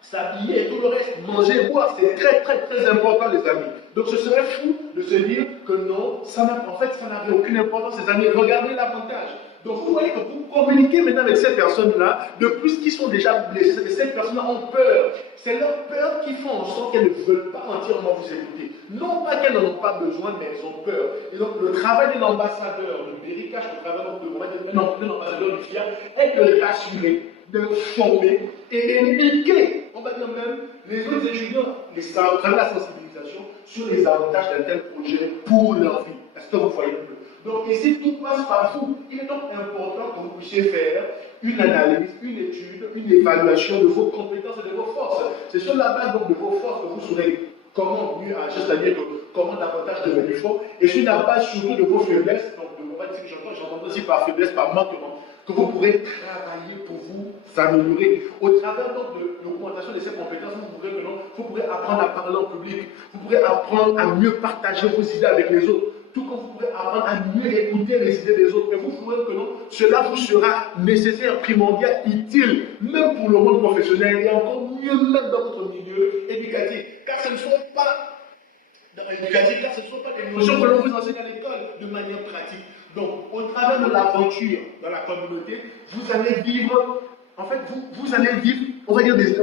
s'habiller et tout le reste, manger, boire, c'est très très très important, les amis. Donc ce serait fou de se dire que non, ça n'avait aucune importance, les amis. Regardez l'avantage. Donc vous voyez que vous communiquez maintenant avec ces personnes-là, de plus qui sont déjà blessées, ces personnes-là ont peur. C'est leur peur qui font en sorte qu'elles ne veulent pas entièrement vous écouter. Non pas qu'elles n'en ont pas besoin, mais elles ont peur. Et donc le travail de l'ambassadeur, de Béricache, le travail de l'ambassadeur du FIA, est de rassurer, de former et d'éduquer, on va dire même, les autres étudiants, à travers la sensibilisation, sur les avantages d'un tel projet pour leur vie. Est-ce que vous voyez un peu? Donc ici, tout passe par vous. Il est donc important que vous puissiez faire une analyse, une étude, une évaluation de vos compétences et de vos forces. C'est sur la base donc, de vos forces que vous saurez comment mieux agir, c'est-à-dire comment davantage devenir fort, et sur la base surtout de vos faiblesses, donc on va dire que j'entends aussi par faiblesse, par manquement, que vous pourrez travailler pour vous améliorer. Au travers donc, de l'augmentation de ces compétences, vous pourrez apprendre à parler en public, vous pourrez apprendre à mieux partager vos idées avec les autres, tout comme vous pourrez apprendre à mieux écouter les idées des autres. Et vous pourrez que non, cela vous sera nécessaire, primordial, utile, même pour le monde professionnel et encore mieux même dans votre milieu éducatif. Car ce ne sont pas car ce ne sont pas des notions que l'on vous enseigne à l'école de manière pratique. Donc, au travers de l'aventure dans la communauté, vous allez vivre, en fait, vous allez vivre, on va dire des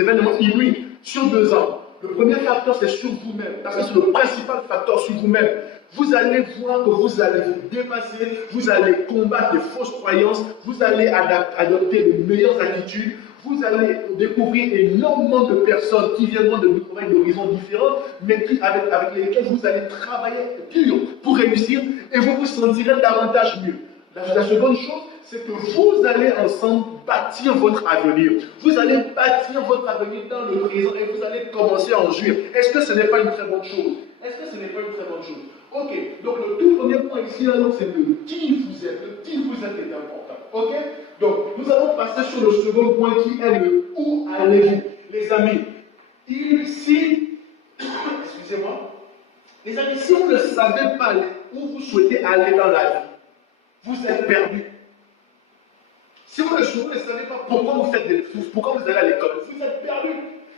événements inouïs sur 2 ans. Le premier facteur, c'est sur vous-même, parce que c'est le principal facteur sur vous-même. Vous allez voir que vous allez vous dépasser, vous allez combattre des fausses croyances, vous allez adopter de meilleures attitudes, vous allez découvrir énormément de personnes qui viendront d'horizons différents, mais avec lesquelles vous allez travailler dur pour réussir et vous vous sentirez davantage mieux. La seconde chose, c'est que vous allez ensemble bâtir votre avenir. Vous allez bâtir votre avenir dans le présent et vous allez commencer à en jouir. Est-ce que ce n'est pas une très bonne chose? Est-ce que ce n'est pas une très bonne chose? Ok, donc le tout premier point ici, c'est le qui vous êtes. Le qui vous êtes est important. Ok? Donc, nous allons passer sur le second point qui est le où allez-vous? Les amis, excusez-moi, les amis, si vous ne savez pas où vous souhaitez aller dans la vie, vous êtes perdu. Si vous ne savez pas pourquoi pourquoi vous allez à l'école, vous êtes perdu.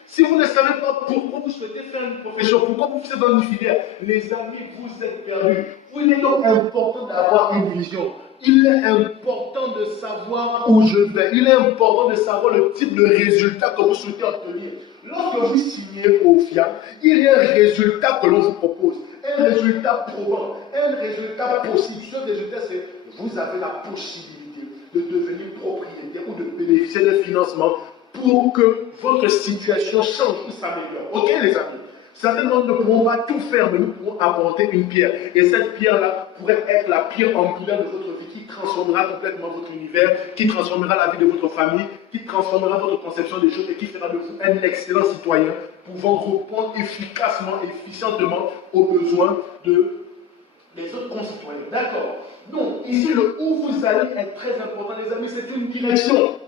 Si vous ne savez pas pourquoi vous souhaitez faire une profession, pourquoi vous êtes dans une filière, les amis, vous êtes perdus. Il est donc important d'avoir une vision. Il est important de savoir où je vais. Il est important de savoir le type de résultat que vous souhaitez obtenir. Lorsque vous signez au FIA, il y a un résultat que l'on vous propose. Un résultat probant, un résultat possible. Ce résultat, c'est vous avez la possibilité de devenir propriétaire ou de bénéficier d'un financement pour que votre situation change ou s'améliore. Ok les amis? Certainement, nous ne pourrons pas tout faire, mais nous pourrons apporter une pierre. Et cette pierre-là pourrait être la pierre angulaire de votre vie qui transformera complètement votre univers, qui transformera la vie de votre famille, qui transformera votre conception des choses et qui fera de vous un excellent citoyen pouvant répondre efficacement et efficientement aux besoins des autres concitoyens. D'accord? Donc, ici, le où vous allez est très important, les amis, c'est une direction.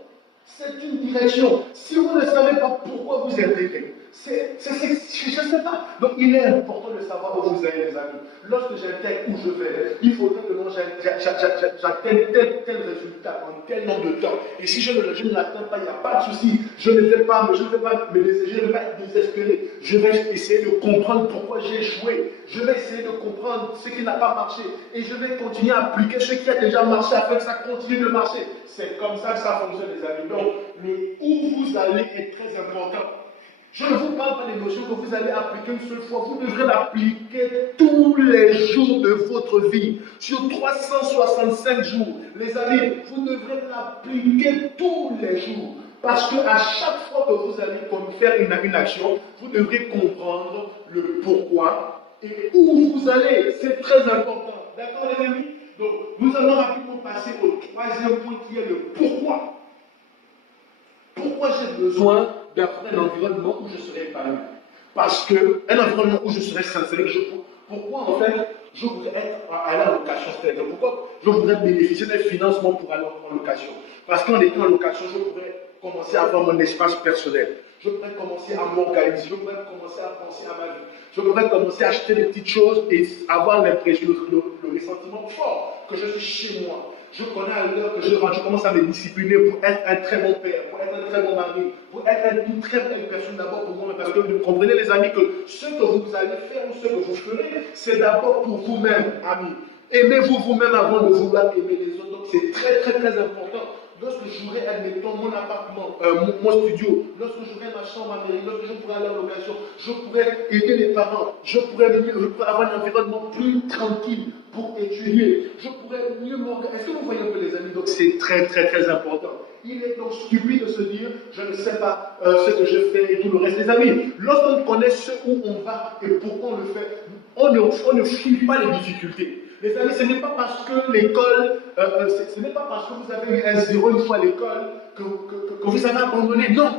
C'est une direction. Si vous ne savez pas pourquoi vous êtes aidé, je ne sais pas. Donc il est important de savoir où vous allez, les amis. Lorsque j'intègre où je vais, il faudrait que j'atteigne tel résultat en tel nombre de temps. Et si je ne l'atteins pas, il n'y a pas de souci. Je ne vais pas être désespéré. Je vais essayer de comprendre pourquoi j'ai échoué. Je vais essayer de comprendre ce qui n'a pas marché. Et je vais continuer à appliquer ce qui a déjà marché afin que ça continue de marcher. C'est comme ça que ça fonctionne, les amis. Donc, le où vous allez est très important. Je ne vous parle pas des notions que vous allez appliquer une seule fois. Vous devrez l'appliquer tous les jours de votre vie. Sur 365 jours. Les amis, vous devrez l'appliquer tous les jours. Parce qu'à chaque fois que vous allez faire une action, vous devrez comprendre le pourquoi et où vous allez. C'est très important. D'accord, les amis? Donc, nous allons rapidement passer au troisième point qui est le pourquoi. Pourquoi j'ai besoin d'avoir un environnement où je serai épanoui? Parce qu'un environnement où je serai sincère, pourquoi en fait je voudrais aller en location? C'est-à-dire pourquoi je voudrais bénéficier d'un financement pour aller en location? Parce qu'en étant en location, je pourrais commencer à avoir mon espace personnel. Je pourrais commencer à m'organiser, je pourrais commencer à penser à ma vie. Je pourrais commencer à acheter des petites choses et avoir l'impression, le ressentiment fort que je suis chez moi. Je connais à l'heure que je rentre, je commence à me discipliner pour être un très bon père, pour être un très bon mari, pour être une très belle personne d'abord pour moi. Parce que vous comprenez, les amis, que ce que vous allez faire ou ce que vous ferez, c'est d'abord pour vous-même, amis. Aimez-vous vous-même avant de vouloir aimer les autres. Donc c'est très très très important. Lorsque j'aurai, admettons, mon appartement, mon studio, lorsque j'aurai ma chambre à mairie, lorsque je pourrai aller en location, je pourrai aider les parents, je pourrai avoir un environnement plus tranquille pour étudier, je pourrais mieux m'organiser. Est-ce que vous voyez un peu, les amis? Donc c'est très très très important. Il est donc stupide de se dire, je ne sais pas ce que je fais et tout le reste. Les amis, lorsqu'on connaît ce où on va et pourquoi on le fait, on ne fuit pas les difficultés. Les amis, ce n'est pas parce que l'école, ce n'est pas parce que vous avez eu un zéro une fois à l'école que vous avez abandonné. Non.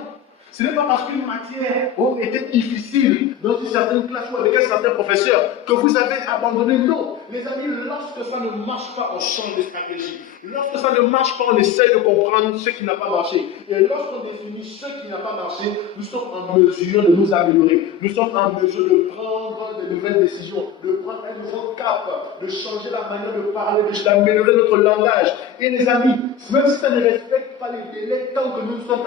Ce n'est pas parce qu'une matière était difficile dans une certaine classe ou avec un certain professeur que vous avez abandonné. Non, les amis, lorsque ça ne marche pas, on change de stratégie. Lorsque ça ne marche pas, on essaye de comprendre ce qui n'a pas marché. Et lorsqu'on définit ce qui n'a pas marché, nous sommes en mesure de nous améliorer. Nous sommes en mesure de prendre de nouvelles décisions, de prendre un nouveau cap, de changer la manière de parler, d'améliorer notre langage. Et les amis, même si ça ne respecte pas les délais, tant que nous sommes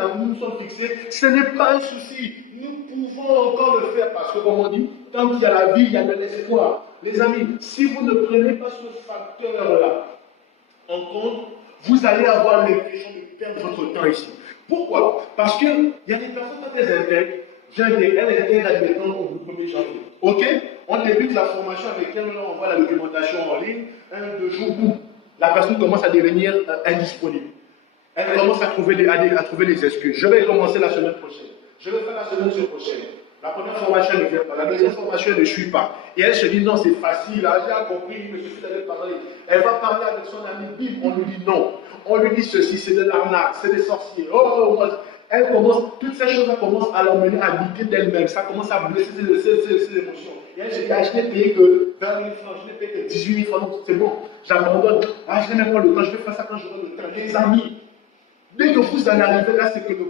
fixés, ce n'est pas un souci. Nous pouvons encore le faire parce que, comme on dit, tant qu'il y a la vie, il y a de l'espoir. Les amis, si vous ne prenez pas ce facteur-là en compte, vous allez avoir l'impression de perdre votre temps ici. Pourquoi? Parce qu'il y a des personnes qui elles intègrent, elles intègrent, admettons, au 1er janvier. Ok? On débute la formation avec elle, on envoie la documentation en ligne, 1-2 jours, boum. La personne commence à devenir indisponible. Elle commence à trouver des excuses. Je vais commencer la semaine prochaine. Je vais faire la semaine prochaine. La première formation ne vient pas. La deuxième formation ne suit pas. Et elle se dit non, c'est facile. Là, j'ai compris, il me suffit d'aller parler. Elle va parler avec son ami. Bim, on lui dit non. On lui dit ceci, c'est de l'arnaque, c'est des sorciers. Elle commence, toutes ces choses commencent à l'emmener à douter d'elle-même. Ça commence à blesser ses émotions. Et elle se dit, ah, je n'ai payé que 20 000 francs, je n'ai payé que 18 000 francs, donc c'est bon, j'abandonne. Ah, je n'ai même pas le temps, je vais faire ça quand j'aurai le temps. Les amis, dès que vous en arrivez là, c'est que le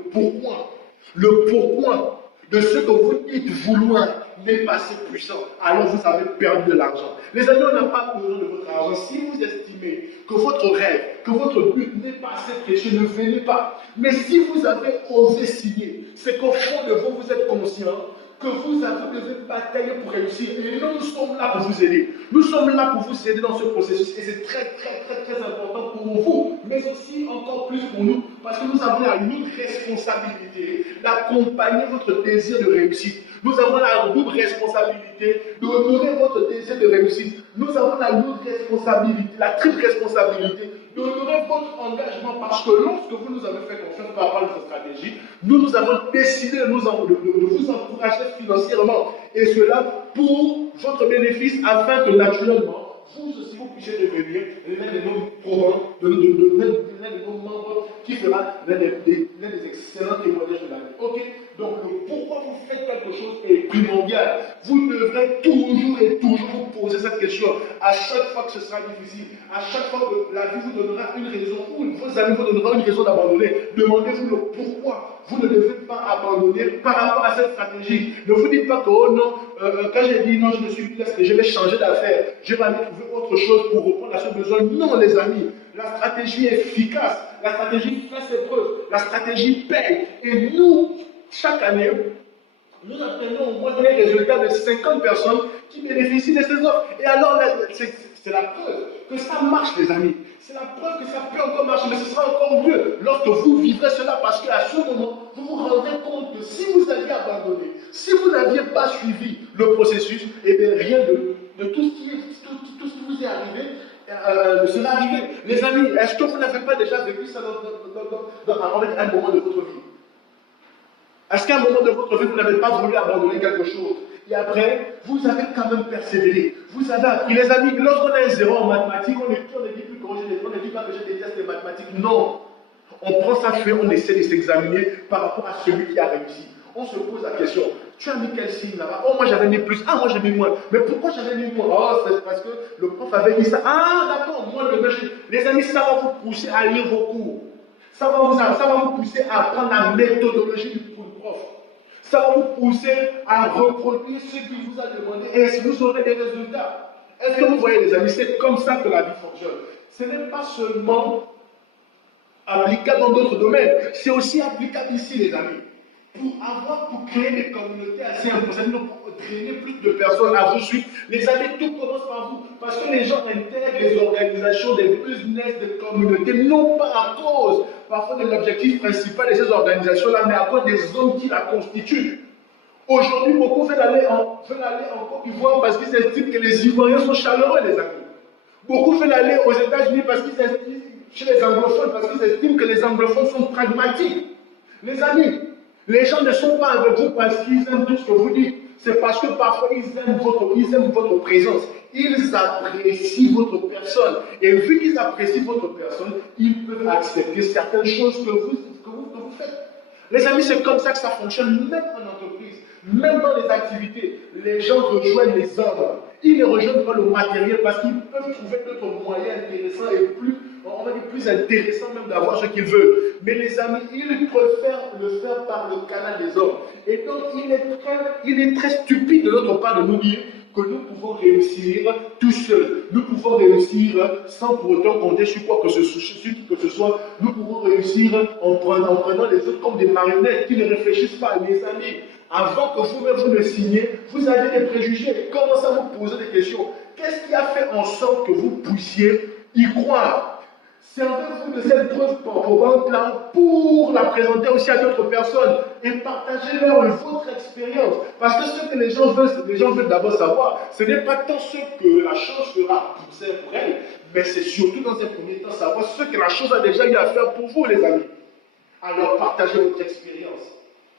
pourquoi de ce que vous dites vouloir n'est pas assez puissant, alors vous avez perdu de l'argent. Les amis, on n'a pas besoin de votre argent. Si vous estimez que votre rêve, que votre but n'est pas assez précieux, ne venez pas. Mais si vous avez osé signer, c'est qu'au fond de vous, vous êtes conscient que vous devez batailler pour réussir. Et nous sommes là pour vous aider. Nous sommes là pour vous aider dans ce processus. Et c'est très, très, très, très important pour vous, mais aussi encore plus pour nous, parce que nous avons la lourde responsabilité d'accompagner votre désir de réussite. Nous avons la lourde responsabilité d'honorer votre désir de réussite. Nous avons la lourde responsabilité, la triple responsabilité d'honorer votre engagement, parce que lorsque vous nous avez fait confiance par rapport à notre stratégie, nous avons décidé de vous encourager financièrement, et cela pour votre bénéfice, afin que naturellement, vous aussi vous puissiez devenir l'un de nos membres qui fera l'un des excellents témoignages de la vie. Ok? Donc pourquoi vous faites quelque chose est primordial. Vous devrez toujours et toujours vous poser cette question. À chaque fois que ce sera difficile, à chaque fois que la vie vous donnera une raison, ou vos amis vous donneront une raison d'abandonner, demandez-vous le pourquoi vous ne devez pas abandonner par rapport à cette stratégie. Ne vous dites pas que, oh non, quand j'ai dit non, je ne suis plus là, je vais changer d'affaire, je vais aller trouver autre chose pour répondre à ce besoin. Non, les amis, la stratégie est efficace, la stratégie fait ses preuves, la stratégie paye. Et nous, chaque année, nous obtenons au moins les résultats de 50 personnes qui bénéficient de ces offres. Et alors, c'est la preuve que ça marche, les amis. C'est la preuve que ça peut encore marcher, mais ce sera encore mieux lorsque vous vivrez cela, parce qu'à ce moment, vous vous rendrez compte que si vous aviez abandonné, si vous n'aviez pas suivi le processus, et bien rien de tout ce qui vous est arrivé ne sera arrivé. Les amis, est-ce que vous n'avez pas déjà vécu ça dans un moment de votre vie? Est-ce qu'à un moment de votre vie, vous n'avez pas voulu abandonner quelque chose? Et après, vous avez quand même persévéré. Vous avez appris. Les amis, lorsqu'on a un zéro en mathématiques, on ne dit plus qu'on ne dit pas que je déteste les mathématiques. Non. On prend ça fait, on essaie de s'examiner par rapport à celui qui a réussi. On se pose la question. Tu as mis quel signe là-bas? Oh, moi j'avais mis plus. Ah, moi j'ai mis moins. Mais pourquoi j'avais mis moins? Oh, c'est parce que le prof avait dit ça. Ah, d'accord, moi le machin. Les amis, ça va vous pousser à lire vos cours. Ça va vous pousser à apprendre la méthodologie du prof. Ça va vous pousser à reproduire ce qu'il vous a demandé. Et vous aurez des résultats. Est-ce que vous voyez, les amis, c'est comme ça que la vie fonctionne. Ce n'est pas seulement applicable dans d'autres domaines, c'est aussi applicable ici, les amis. Pour créer des communautés assez importantes, pour drainer plus de personnes à vous suivre, les amis, tout commence par vous. Parce que les gens intègrent les organisations, des business, des communautés, non pas à cause parfois de l'objectif principal de ces organisations-là, mais à cause des hommes qui la constituent. Aujourd'hui, beaucoup veulent aller en Côte d'Ivoire parce qu'ils estiment que les Ivoiriens sont chaleureux, les amis. Beaucoup veulent aller aux États-Unis parce qu'ils estiment, chez les anglophones, parce qu'ils estiment que les anglophones sont pragmatiques. Les amis, les gens ne sont pas avec vous parce qu'ils aiment tout ce que vous dites. C'est parce que parfois ils aiment votre présence. Ils apprécient votre personne. Et vu qu'ils apprécient votre personne, ils peuvent accepter certaines choses que vous faites. Les amis, c'est comme ça que ça fonctionne, même en entreprise, même dans les activités. Les gens rejoignent les hommes. Ils ne rejoignent pas le matériel parce qu'ils peuvent trouver d'autres moyens intéressants et plus, on va dire, plus intéressants même d'avoir ce qu'ils veulent. Mais les amis, ils préfèrent le faire par le canal des hommes. Et donc, il est très stupide de notre part de nous dire que nous pouvons réussir tout seuls. Nous pouvons réussir sans pour autant compter sur quoi que ce soit, sur qui que ce soit. Nous pouvons réussir en prenant les autres comme des marionnettes qui ne réfléchissent pas. Les amis, avant que vous-même vous ne signiez, vous avez des préjugés. Commencez à vous poser des questions. Qu'est-ce qui a fait en sorte que vous puissiez y croire? Servez-vous de cette preuve probante-là pour la présenter aussi à d'autres personnes et partagez-leur votre expérience. Parce que ce que les gens veulent d'abord savoir, ce n'est pas tant ce que la chose fera pour elle, mais c'est surtout dans un premier temps savoir ce que la chose a déjà eu à faire pour vous, les amis. Alors partagez votre expérience,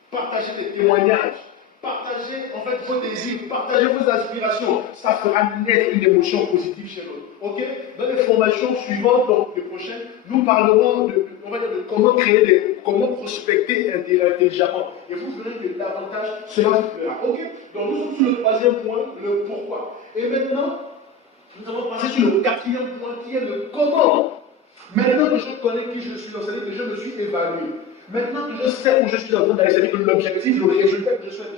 partagez des témoignages, partagez en fait vos désirs, partagez vos aspirations. Ça fera naître une émotion positive chez nous. Ok? Dans les formations suivantes, donc les prochaines, nous parlerons de comment comment prospecter intelligemment. Et vous verrez que davantage cela vous fera. Ok? Donc nous sommes sur le troisième point, le pourquoi. Et maintenant, nous allons passer sur le quatrième point qui est le comment. Maintenant que je connais qui je suis, c'est-à-dire que je me suis évalué. Maintenant que je sais où je suis en train d'aller, c'est-à-dire que l'objectif, le résultat que je souhaite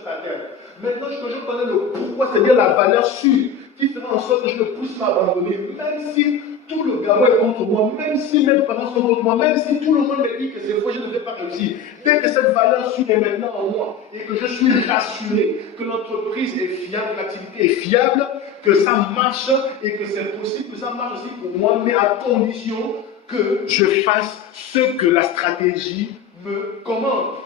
atteindre. Maintenant que je connais le pourquoi, c'est-à-dire la valeur sûre, qui fera en sorte que je ne puisse pas abandonner, même si tout le gabon est contre moi, même si mes parents sont contre moi, même si tout le monde me dit que c'est faux, je ne vais pas réussir. Dès que cette valeur sûre est maintenant en moi et que je suis rassuré que l'entreprise est fiable, l'activité est fiable, que ça marche et que c'est possible que ça marche aussi pour moi, mais à condition que je fasse ce que la stratégie me commande.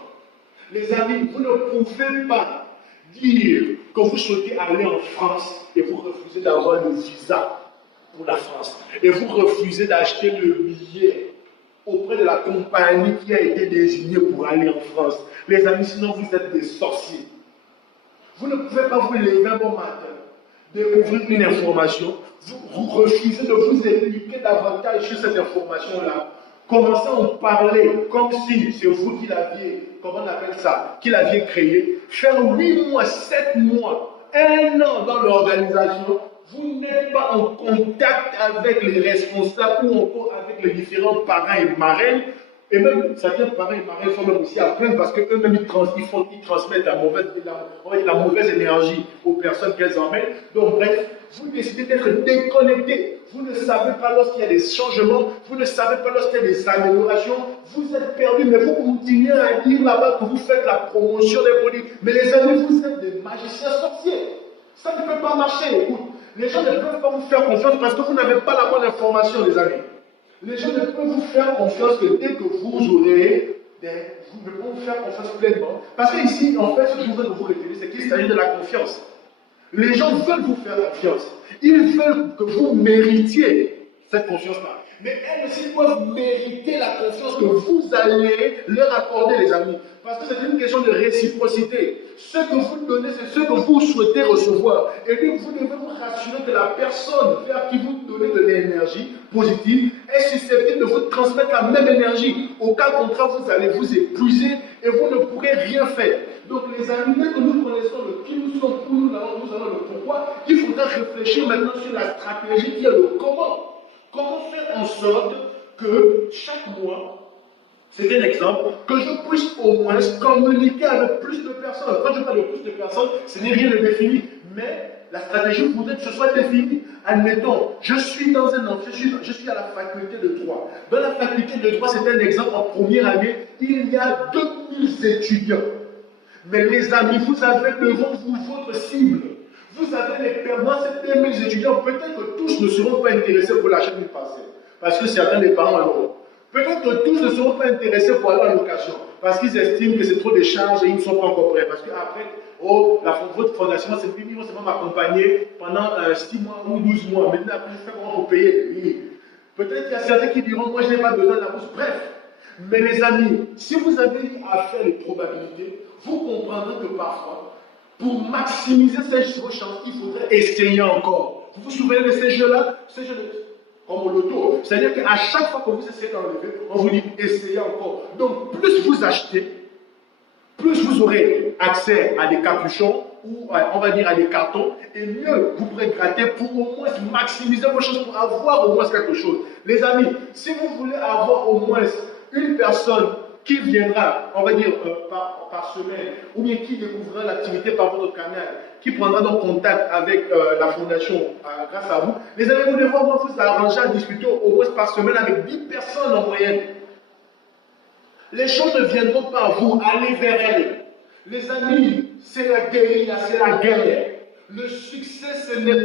Les amis, vous ne pouvez pas dire que vous souhaitez aller en France et vous refusez d'avoir le visa pour la France et vous refusez d'acheter le billet auprès de la compagnie qui a été désignée pour aller en France. Les amis, sinon vous êtes des sorciers. Vous ne pouvez pas vous lever un bon matin, découvrir une information, vous refusez de vous impliquer davantage sur cette information-là. Commencez à en parler comme si c'est vous qui l'aviez, comment on appelle ça, qui l'aviez créé. Faire 8 mois, 7 mois, 1 an dans l'organisation, vous n'êtes pas en contact avec les responsables ou encore avec les différents parents et marraines. Et même certains parents et marraines sont même aussi à plaindre parce qu'eux-mêmes ils transmettent la mauvaise énergie aux personnes qu'elles emmènent. Donc bref, vous décidez d'être déconnecté. Vous ne savez pas lorsqu'il y a des changements, vous ne savez pas lorsqu'il y a des améliorations. Vous êtes perdu, mais vous continuez à dire là-bas que vous faites la promotion des produits. Mais les amis, vous êtes des magiciens sorciers. Ça ne peut pas marcher. Écoute, les gens ne peuvent pas vous faire confiance parce que vous n'avez pas la bonne information, les amis. Les gens ne peuvent vous faire confiance que dès que vous aurez vous ne pouvez vous faire confiance pleinement. Parce que ici, en fait, ce que je voudrais que vous retenez, c'est qu'il s'agit de la confiance. Les gens veulent vous faire confiance. Ils veulent que vous méritiez cette confiance-là. Mais elles aussi doivent mériter la confiance que vous allez leur accorder, les amis. Parce que c'est une question de réciprocité. Ce que vous donnez, c'est ce que vous souhaitez recevoir. Et donc, vous devez vous rassurer que la personne vers qui vous donnez de l'énergie positive est susceptible de vous transmettre la même énergie. Au cas contraire, vous allez vous épuiser et vous ne pourrez rien faire. Donc, les amis, dès que nous connaissons le qui nous sommes, pour nous allons le pourquoi, il faudra réfléchir maintenant sur la stratégie qui est le comment. Comment faire en sorte que chaque mois, c'est un exemple, que je puisse au moins communiquer avec plus de personnes. Quand je parle de plus de personnes, ce n'est rien de défini, mais la stratégie voudrait que ce soit défini. Admettons, je suis dans un je suis à la faculté de droit. Dans la faculté de droit, c'est un exemple, en première année, il y a 2000 étudiants. Mais les amis, vous avez devant vous votre cible. Vous avez les permanents, ces 2000 étudiants, peut-être que tous ne seront pas intéressés pour l'achat d'une parcelle. Parce que certains des parents en ont. Peut-être que tous ne seront pas intéressés pour aller en location. Parce qu'ils estiment que c'est trop de charges et ils ne sont pas encore prêts. Parce qu'après, votre fondation, c'est fini, ils vont seulement m'accompagner pendant 6 mois ou 12 mois. Maintenant, après, je fais comment pour payer. Oui. Peut-être qu'il y a certains qui diront, moi je n'ai pas besoin de la bourse. Bref. Mais les amis, si vous avez à faire les probabilités, vous comprendrez que parfois, pour maximiser vos chances, il faudrait essayer encore. Vous vous souvenez de ces jeux-là? Ces jeux comme au loto. C'est-à-dire qu'à chaque fois que vous essayez d'enlever, on vous dit essayez encore. Donc, plus vous achetez, plus vous aurez accès à des capuchons ou on va dire à des cartons, et mieux vous pourrez gratter pour au moins maximiser vos choses, pour avoir au moins quelque chose. Les amis, si vous voulez avoir au moins une personne qui viendra, on va dire par semaine, ou bien qui découvrira l'activité par votre canal, qui prendra donc contact avec la fondation grâce à vous, les amis, vous devez vous arranger à discuter au moins par semaine avec 10 personnes en moyenne. Les choses ne viendront pas à vous, allez vers elles. Les amis, c'est la guérilla, c'est la guerre. Le succès,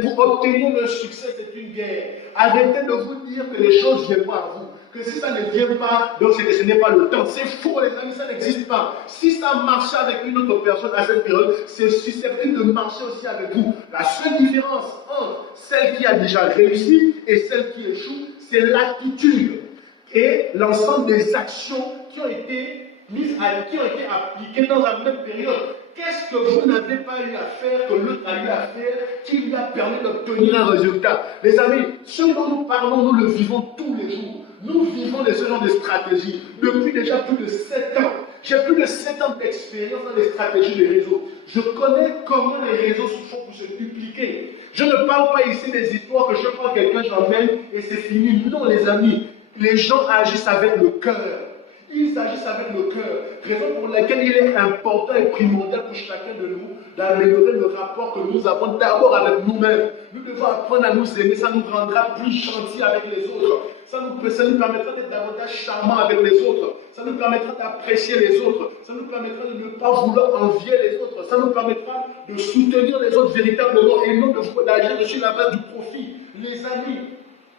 pour obtenir le succès, c'est une guerre. Arrêtez de vous dire que les choses ne viennent pas à vous. Que si ça ne vient pas, donc ce n'est pas le temps. C'est faux, les amis, ça n'existe pas. Si ça marchait avec une autre personne à cette période, c'est susceptible de marcher aussi avec vous. La seule différence entre celle qui a déjà réussi et celle qui échoue, c'est l'attitude et l'ensemble des actions qui ont été appliquées dans la même période. Qu'est-ce que vous n'avez pas eu à faire, que l'autre a eu à faire, qui lui a permis d'obtenir un résultat? Les amis, ce dont nous parlons, nous le vivons tous les jours. Nous vivons de ce genre de stratégie depuis déjà plus de 7 ans. J'ai plus de 7 ans d'expérience dans les stratégies des réseaux. Je connais comment les réseaux se font pour se dupliquer. Je ne parle pas ici des histoires que je prends quelqu'un, j'emmène et c'est fini. Non, les amis, les gens agissent avec le cœur. Ils agissent avec le cœur, raison pour laquelle il est important et primordial pour chacun de nous d'améliorer le rapport que nous avons d'abord avec nous-mêmes. Nous devons apprendre à nous aimer, ça nous rendra plus gentils avec les autres. Ça nous permettra d'être davantage charmants avec les autres. Ça nous permettra d'apprécier les autres. Ça nous permettra de ne pas vouloir envier les autres. Ça nous permettra de soutenir les autres véritablement et non d'agir sur la base du profit. Les amis,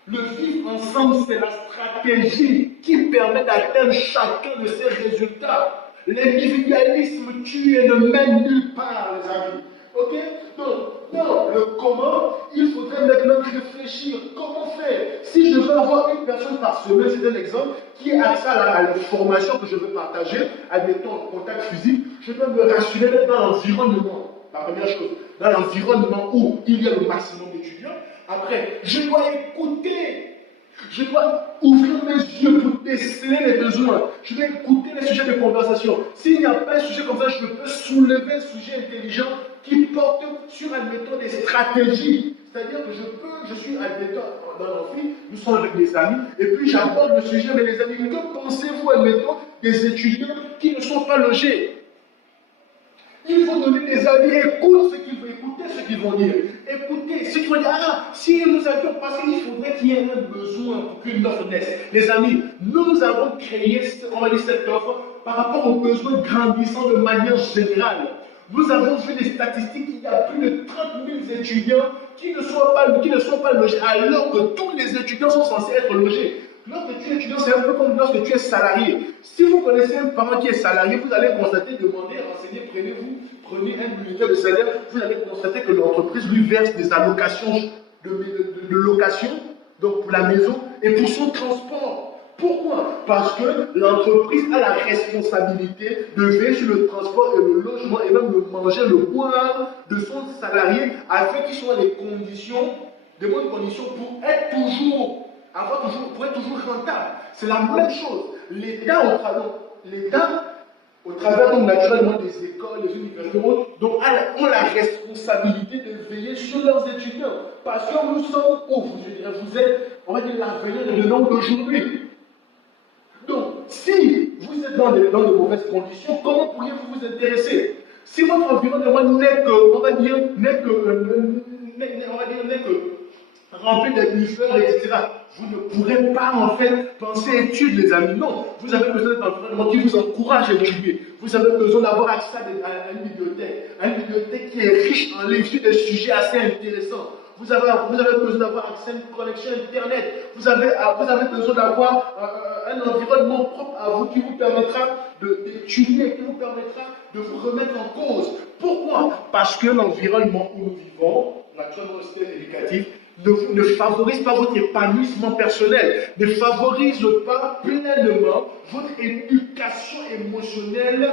le vivre ensemble, c'est la stratégie qui permet d'atteindre chacun de ces résultats. L'individualisme tue et ne mène nulle part, les amis. Ok? Donc, dans le comment, il faudrait maintenant réfléchir. Comment faire? Si je veux avoir une personne par semaine, c'est un exemple, qui est accès à la formation que je veux partager, admettons en contact physique, je dois me rassurer d'être dans l'environnement. La première chose, dans l'environnement où il y a le maximum d'étudiants. Après, je dois écouter. Je dois ouvrir mes yeux pour déceler les besoins. Je dois écouter les sujets de conversation. S'il n'y a pas un sujet comme ça, je peux soulever un sujet intelligent qui porte sur, admettons, des stratégies. C'est-à-dire que je suis, admettons, dans l'amphi, nous sommes avec des amis, et puis j'aborde le sujet, mais les amis, que pensez-vous, admettons, des étudiants qui ne sont pas logés? Il faut donner des avis, écoute ce qu'ils vont écouter, ce qu'ils vont dire. Écoutez, ce qu'ils vont dire, si nous avions passé, il faudrait qu'il y ait un besoin pour qu'une offre naisse. Les amis, nous avons créé, on va dire, cette offre par rapport aux besoins grandissants de manière générale. Nous avons vu des statistiques qu'il y a plus de 30 000 étudiants qui ne sont pas logés, alors que tous les étudiants sont censés être logés. Lorsque tu es étudiant, c'est un peu comme lorsque tu es salarié. Si vous connaissez un parent qui est salarié, vous allez constater, demandez, renseignez, prenez un bulletin de salaire, vous allez constater que l'entreprise lui verse des allocations de location, donc pour la maison et pour son transport. Pourquoi? Parce que l'entreprise a la responsabilité de veiller sur le transport et le logement et même le manger, le boire de son salarié afin qu'il soit les conditions, de bonnes conditions pour être toujours rentable. C'est la même chose. L'État, au travers donc, naturellement des écoles, des universités, donc, ont la responsabilité de veiller sur leurs étudiants. Parce que nous sommes pauvres, je dirais, vous êtes, on va dire, l'avenir de demain d'aujourd'hui. Donc, si vous êtes dans de mauvaises conditions, comment pourriez-vous vous intéresser? Si votre environnement n'est que, on va dire, rempli d'adultères, etc., vous ne pourrez pas en fait penser études, les amis. Non, vous avez besoin d'un environnement qui vous encourage à étudier. Vous avez besoin d'avoir accès à une bibliothèque qui est riche en livres sur des sujets assez intéressants. Vous avez besoin d'avoir accès à une connexion Internet. Vous avez besoin d'avoir un environnement propre à vous qui vous permettra d'étudier, qui vous permettra de vous remettre en cause. Pourquoi? Parce que l'environnement où nous vivons, naturellement le système éducatif, ne favorise pas votre épanouissement personnel, ne favorise pas pleinement votre éducation émotionnelle.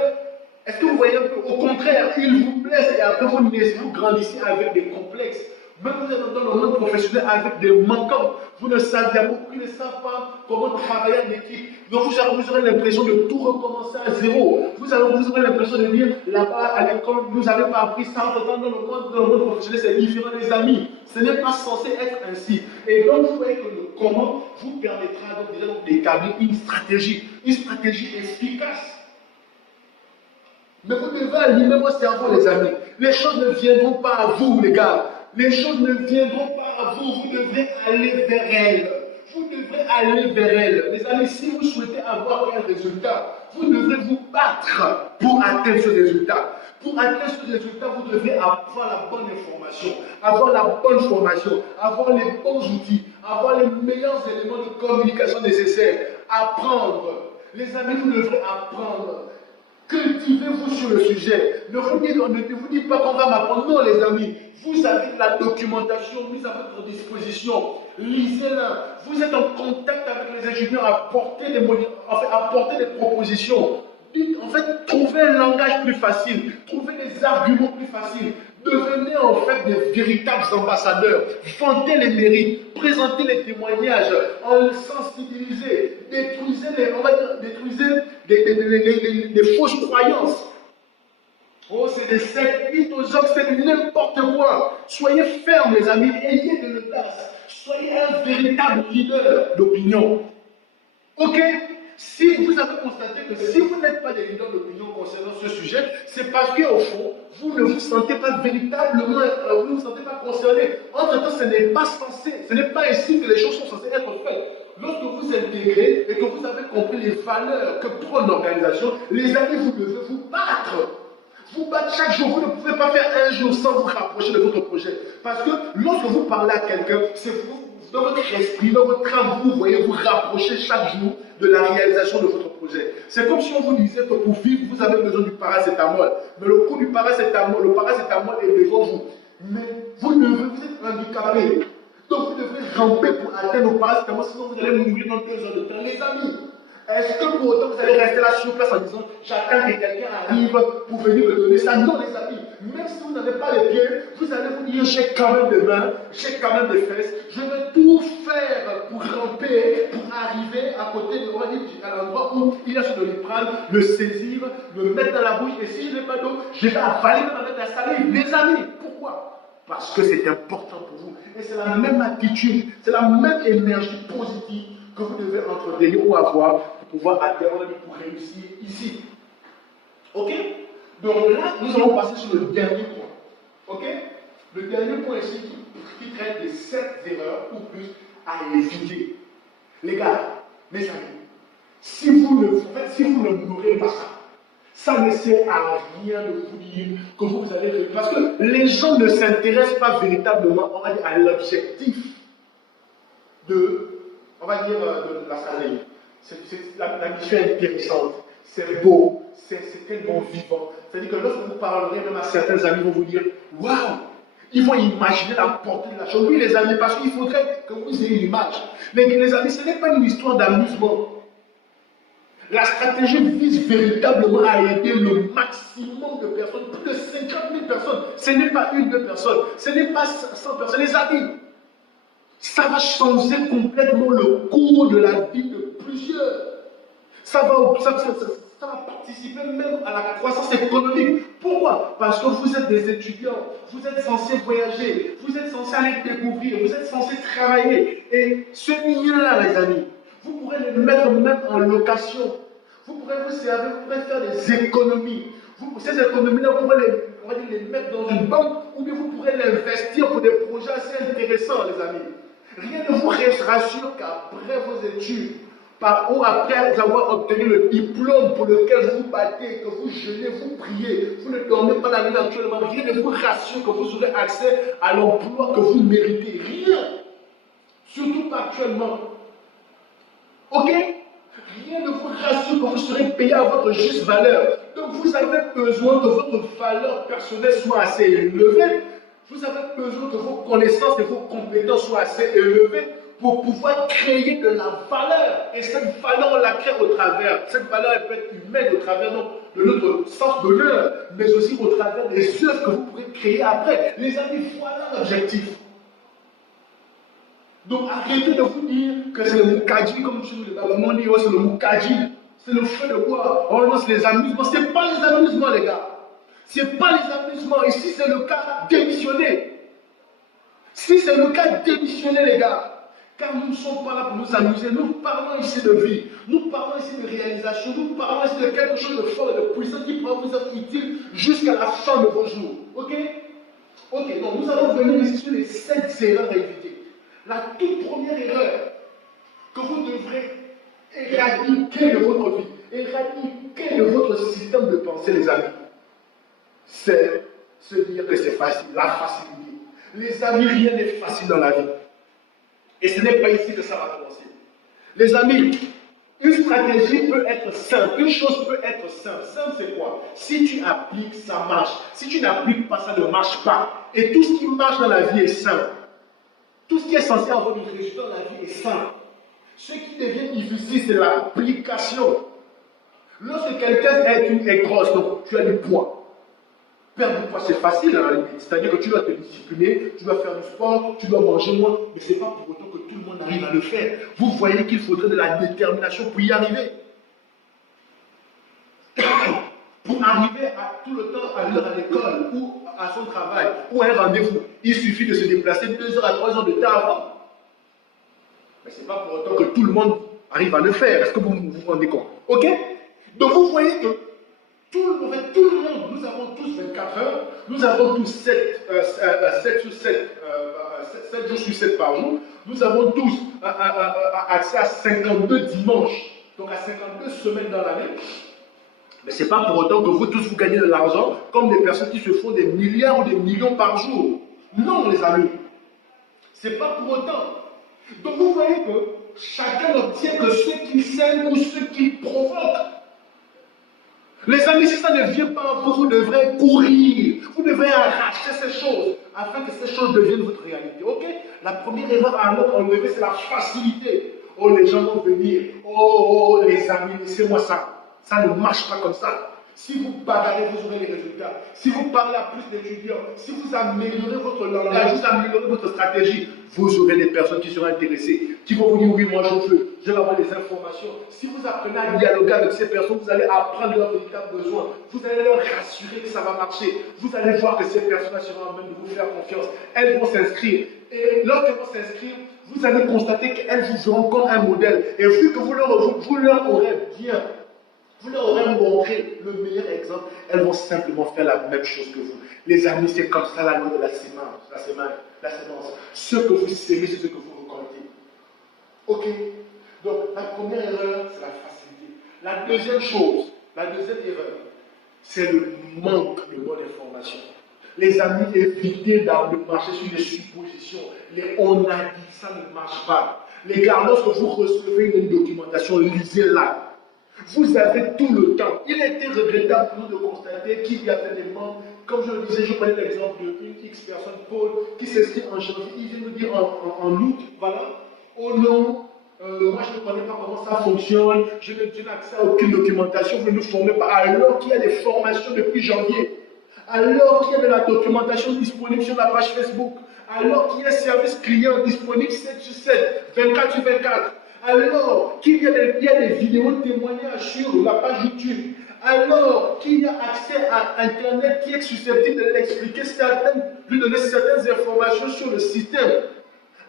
Est-ce que vous voyez un peu? Au contraire, il vous blesse et après vous grandissez avec des complexes. Même vous êtes dans le monde professionnels avec des manquants. Vous ne saviez, beaucoup ne savent pas comment travailler en équipe. Donc vous aurez l'impression de tout recommencer à zéro. Vous aurez l'impression de dire, là-bas à l'école, vous n'avez pas appris ça. Dans le monde professionnel, c'est différent, les amis. Ce n'est pas censé être ainsi. Et donc, vous voyez que le comment vous permettra donc déjà d'établir une stratégie efficace. Mais vous devez allumer vos cerveaux, les amis. Les choses ne viendront pas à vous, les gars. Les choses ne viendront pas à vous. Vous devrez aller vers elles. Vous devrez aller vers elles. Les amis, si vous souhaitez avoir un résultat, vous devrez vous battre pour atteindre ce résultat. Pour atteindre ce résultat, vous devrez avoir la bonne information, avoir la bonne formation, avoir les bons outils, avoir les meilleurs éléments de communication nécessaires. Apprendre. Les amis, vous devrez apprendre. Cultivez-vous sur le sujet. Ne vous dites pas qu'on va m'apprendre. Non, les amis. Vous avez la documentation mise à votre disposition. Lisez-la. Vous êtes en contact avec les ingénieurs à apporter des propositions. En fait, trouvez un langage plus facile. Trouvez des arguments plus faciles. Devenez en fait des véritables ambassadeurs. Vantez les mérites. Présentez les témoignages. Sensibilisez. Détruisez des fausses croyances. Oh, c'est des sectes, c'est n'importe quoi. Soyez fermes, les amis. Ayez de l'audace. Soyez un véritable leader d'opinion. Ok? Si vous avez constaté que si vous n'êtes pas des leaders d'opinion concernant ce sujet, c'est parce qu'au fond, vous ne vous sentez pas véritablement, vous ne vous sentez pas concerné. Entre-temps, ce n'est pas censé, ce n'est pas ainsi que les choses sont censées être faites. Lorsque vous intégrez et que vous avez compris les valeurs que prend l'organisation, les amis, vous devez vous battre. Vous battre chaque jour, vous ne pouvez pas faire un jour sans vous rapprocher de votre projet. Parce que lorsque vous parlez à quelqu'un, c'est vous, dans votre esprit, dans votre âme, vous voyez vous rapprocher chaque jour de la réalisation de votre projet. C'est comme si on vous disait que pour vivre, vous avez besoin du paracétamol. Mais le coût du paracétamol, est devant vous. Mais vous êtes handicapé. Donc vous devez ramper pour atteindre le paracétamol, sinon vous allez mourir dans 2 heures de temps. Les amis, est-ce que pour autant vous allez rester là sur place en disant j'attends que quelqu'un arrive pour venir me donner ça? Non, les amis. Même si vous n'avez pas les pieds, vous allez vous dire j'ai quand même des mains, j'ai quand même des fesses, je vais tout faire pour ramper, pour arriver à côté de à l'endroit où il a de le prendre, le saisir, le mettre dans la bouche, et si je n'ai pas d'eau, je vais avaler avec la salive. Les amis, pourquoi? Parce que c'est important pour vous. Et c'est la même attitude, c'est la même énergie positive que vous devez entretenir ou avoir pour pouvoir atteindre et pour réussir ici. Ok? Donc là, nous allons passer sur le dernier point. Ok? Le dernier point ici qui traite des 7 erreurs ou plus à éviter. Les gars, mes amis, si vous ne n'aurez pas ça, ça ne sert à rien de vous dire que vous allez réussir. Parce que les gens ne s'intéressent pas véritablement, on va dire, à l'objectif de la stratégie. La mission est intéressante, c'est beau, c'est tellement vivant. C'est-à-dire que lorsque vous parlerez même à certains amis, vont vous dire waouh, ils vont imaginer la portée de la chose. Oui, les amis, parce qu'il faudrait que vous ayez une image. Les amis, ce n'est pas une histoire d'amusement. La stratégie vise véritablement à aider le maximum de personnes, plus de 50 000 personnes. Ce n'est pas une, 2 personnes, ce n'est pas 100 personnes. Les amis, ça va changer complètement le cours de la vie de plusieurs. Ça va participer même à la croissance économique. Pourquoi? Parce que vous êtes des étudiants, vous êtes censés voyager, vous êtes censés aller découvrir, vous êtes censés travailler. Et ce lien-là, les amis, vous pourrez le mettre même en location. Vous pourrez vous servir, vous pourrez faire des économies. Ces économies-là, vous pourrez les mettre dans une banque ou bien vous pourrez l'investir pour des projets assez intéressants, les amis. Rien ne vous rassure qu'après vos études, ou après avoir obtenu le diplôme pour lequel vous vous battez, que vous jeûnez, vous priez, vous ne dormez pas la nuit actuellement, rien ne vous rassure que vous aurez accès à l'emploi que vous méritez. Rien. Surtout pas actuellement. Ok? Rien ne vous rassure que vous serez payé à votre juste valeur. Donc vous avez besoin que votre valeur personnelle soit assez élevée. Vous avez besoin que vos connaissances et vos compétences soient assez élevées pour pouvoir créer de la valeur. Et cette valeur, on la crée au travers. Cette valeur, elle peut être humaine au travers de notre sens d'honneur, mais aussi au travers des œuvres que vous pourrez créer après. Les amis, voilà l'objectif. Donc arrêtez de vous dire que c'est le Moukadji, comme chez nous les Babamon dit, oh, c'est le Moukadji, c'est le feu de bois, oh non, c'est les amusements. Ce n'est pas les amusements, les gars. Ce n'est pas les amusements. Et si c'est le cas, démissionnez. Si c'est le cas, démissionnez, les gars. Car nous ne sommes pas là pour nous amuser. Nous parlons ici de vie. Nous parlons ici de réalisation. Nous parlons ici de quelque chose de fort et de puissant qui pourra vous être utile jusqu'à la fin de vos jours. Ok? Ok, donc nous allons venir ici sur les 7 erreurs à éviter. La toute première erreur que vous devrez éradiquer de votre vie, éradiquer de votre système de pensée, les amis, c'est se dire que c'est facile, la facilité. Les amis, rien n'est facile dans la vie. Et ce n'est pas ici que ça va commencer. Les amis, une stratégie peut être simple, une chose peut être simple. Simple, c'est quoi? Si tu appliques, ça marche. Si tu n'appliques pas, ça ne marche pas. Et tout ce qui marche dans la vie est simple. Tout ce qui est censé avoir du résultat dans la vie est simple. Ce qui devient difficile, c'est l'application. Lorsque quelqu'un est grosse, donc tu as du poids. Perdre du poids, c'est facile à la limite. C'est-à-dire que tu dois te discipliner, tu dois faire du sport, tu dois manger moins, mais ce n'est pas pour autant que tout le monde arrive à le faire. Vous voyez qu'il faudrait de la détermination pour y arriver. Pour arriver à tout le temps à l'heure à l'école ou à son travail ou à un rendez-vous, il suffit de se déplacer 2 heures à 3 heures de temps avant. Mais ce n'est pas pour autant que tout le monde arrive à le faire. Est-ce que vous vous rendez compte? Ok? Donc vous voyez que tout le monde, nous avons tous 24 heures, nous avons tous 7 jours sur 7 par jour, nous avons tous accès à 52 dimanches, donc à 52 semaines dans l'année. Mais ce n'est pas pour autant que vous tous vous gagnez de l'argent comme des personnes qui se font des milliards ou des millions par jour. Non, les amis. Ce n'est pas pour autant. Donc vous voyez que chacun n'obtient que ce qu'il sème ou ce qu'il provoque. Les amis, si ça ne vient pas à vous, vous devrez courir. Vous devrez arracher ces choses afin que ces choses deviennent votre réalité. Ok? La première erreur à enlever, c'est la facilité. Oh, les gens vont venir. Oh, les amis, laissez-moi ça. Ça ne marche pas comme ça. Si vous bagarrez, vous aurez les résultats. Si vous parlez à plus d'étudiants, si vous améliorez votre langage, vous améliorez votre stratégie, vous aurez des personnes qui seront intéressées, qui vont vous dire oui, moi je vais avoir des informations. Si vous apprenez à dialoguer avec ces personnes, vous allez apprendre leurs véritables besoins. Vous allez leur rassurer que ça va marcher. Vous allez voir que ces personnes seront en train de vous faire confiance. Elles vont s'inscrire. Et lorsqu'elles vont s'inscrire, vous allez constater qu'elles vous verront comme un modèle. Et vu que vous leur aurez bien, vous leur aurez montré le meilleur exemple, elles vont simplement faire la même chose que vous. Les amis, c'est comme ça la loi de la sémence. Ce que vous sémez, c'est ce que vous récoltez. Ok? Donc, la première erreur, c'est la facilité. La deuxième chose, la deuxième erreur, c'est le manque de bonne information. Les amis, évitez de marcher sur des suppositions. On a dit, ça ne marche pas. Les gars, lorsque vous recevez une documentation, lisez-la. Vous avez tout le temps. Il était regrettable pour nous de constater qu'il y avait des membres, comme je le disais, je prenais l'exemple d'une X personne, Paul, qui s'inscrit en janvier, il vient nous dire en août, voilà, oh non, moi je ne connais pas comment ça fonctionne, je n'ai accès à aucune documentation, vous ne nous formez pas, alors qu'il y a des formations depuis janvier, alors qu'il y a de la documentation disponible sur la page Facebook, alors qu'il y a un service client disponible 7 sur 7, 24 sur 24. Alors qu'il y a des vidéos de témoignages sur la page YouTube, alors qu'il y a accès à Internet qui est susceptible de l'expliquer lui donner certaines informations sur le système,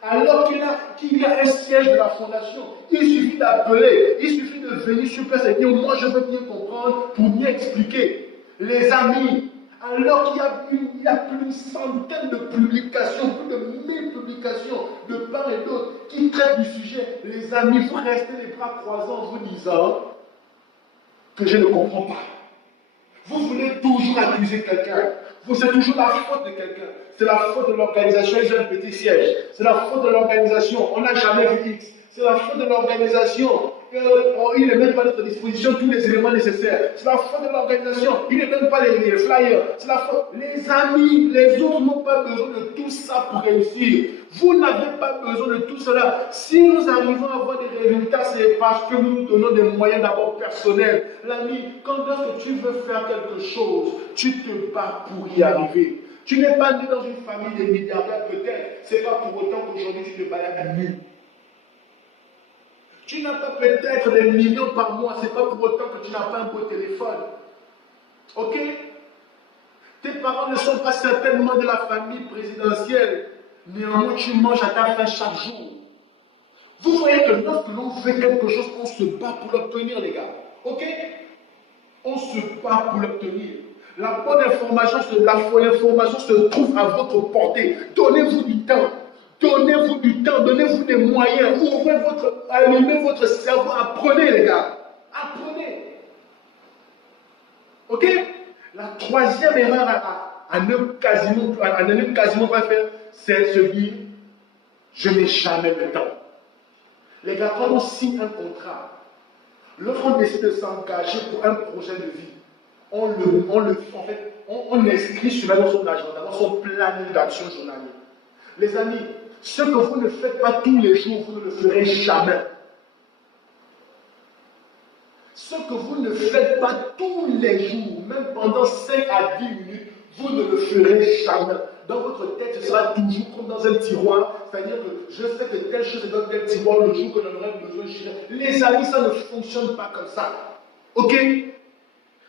alors qu'il y a un siège de la fondation, il suffit d'appeler, il suffit de venir sur place et dire moi je veux bien comprendre pour mieux expliquer. Les amis, alors qu'il y a plus d'une centaine de publications, plus de 1000 publications de part et d'autre qui traitent du sujet, les amis, vous restez les bras croisés en vous disant que je ne comprends pas. Vous voulez toujours accuser quelqu'un. C'est toujours la faute de quelqu'un. C'est la faute de l'organisation, ils ont un petit siège. C'est la faute de l'organisation, on n'a jamais vu X. C'est la faute de l'organisation. Il ne met pas à notre disposition tous les éléments nécessaires. C'est la faute de l'organisation. Il ne donne pas les flyers. C'est la faute. Les amis, les autres n'ont pas besoin de tout ça pour réussir. Vous n'avez pas besoin de tout cela. Si nous arrivons à avoir des résultats, c'est parce que nous nous donnons des moyens d'abord personnels. L'ami, quand lorsque tu veux faire quelque chose, tu te bats pour y arriver. Tu n'es pas né dans une famille de milliardaires peut-être. Ce n'est pas pour autant qu'aujourd'hui tu te balades nu. Tu n'as pas peut-être des millions par mois. Ce n'est pas pour autant que tu n'as pas un beau téléphone. Ok? Tes parents ne sont pas certainement de la famille présidentielle. Néanmoins, tu manges à ta faim chaque jour. Vous voyez que lorsque l'on veut quelque chose, on se bat pour l'obtenir, les gars. Ok? On se bat pour l'obtenir. La bonne information, l'information se trouve à votre portée. Donnez-vous du temps. Donnez-vous du temps. Donnez-vous des moyens. Allumez votre cerveau. Apprenez, les gars. Apprenez. Ok? La troisième erreur à ne quasiment pas faire, c'est se dire, je n'ai jamais le temps. Les gars, quand on signe un contrat, lorsqu'on décide de s'engager pour un projet de vie, on inscrit cela dans son agenda, dans son planning d'action journalier. Les amis, ce que vous ne faites pas tous les jours, vous ne le ferez jamais. Ce que vous ne faites pas tous les jours, même pendant 5 à 10 minutes, vous ne le ferez jamais. Dans votre tête, ce sera toujours comme dans un tiroir. C'est-à-dire que je sais que telle chose est dans tel tiroir le jour que j'en aurai besoin. Les amis, ça ne fonctionne pas comme ça. Ok?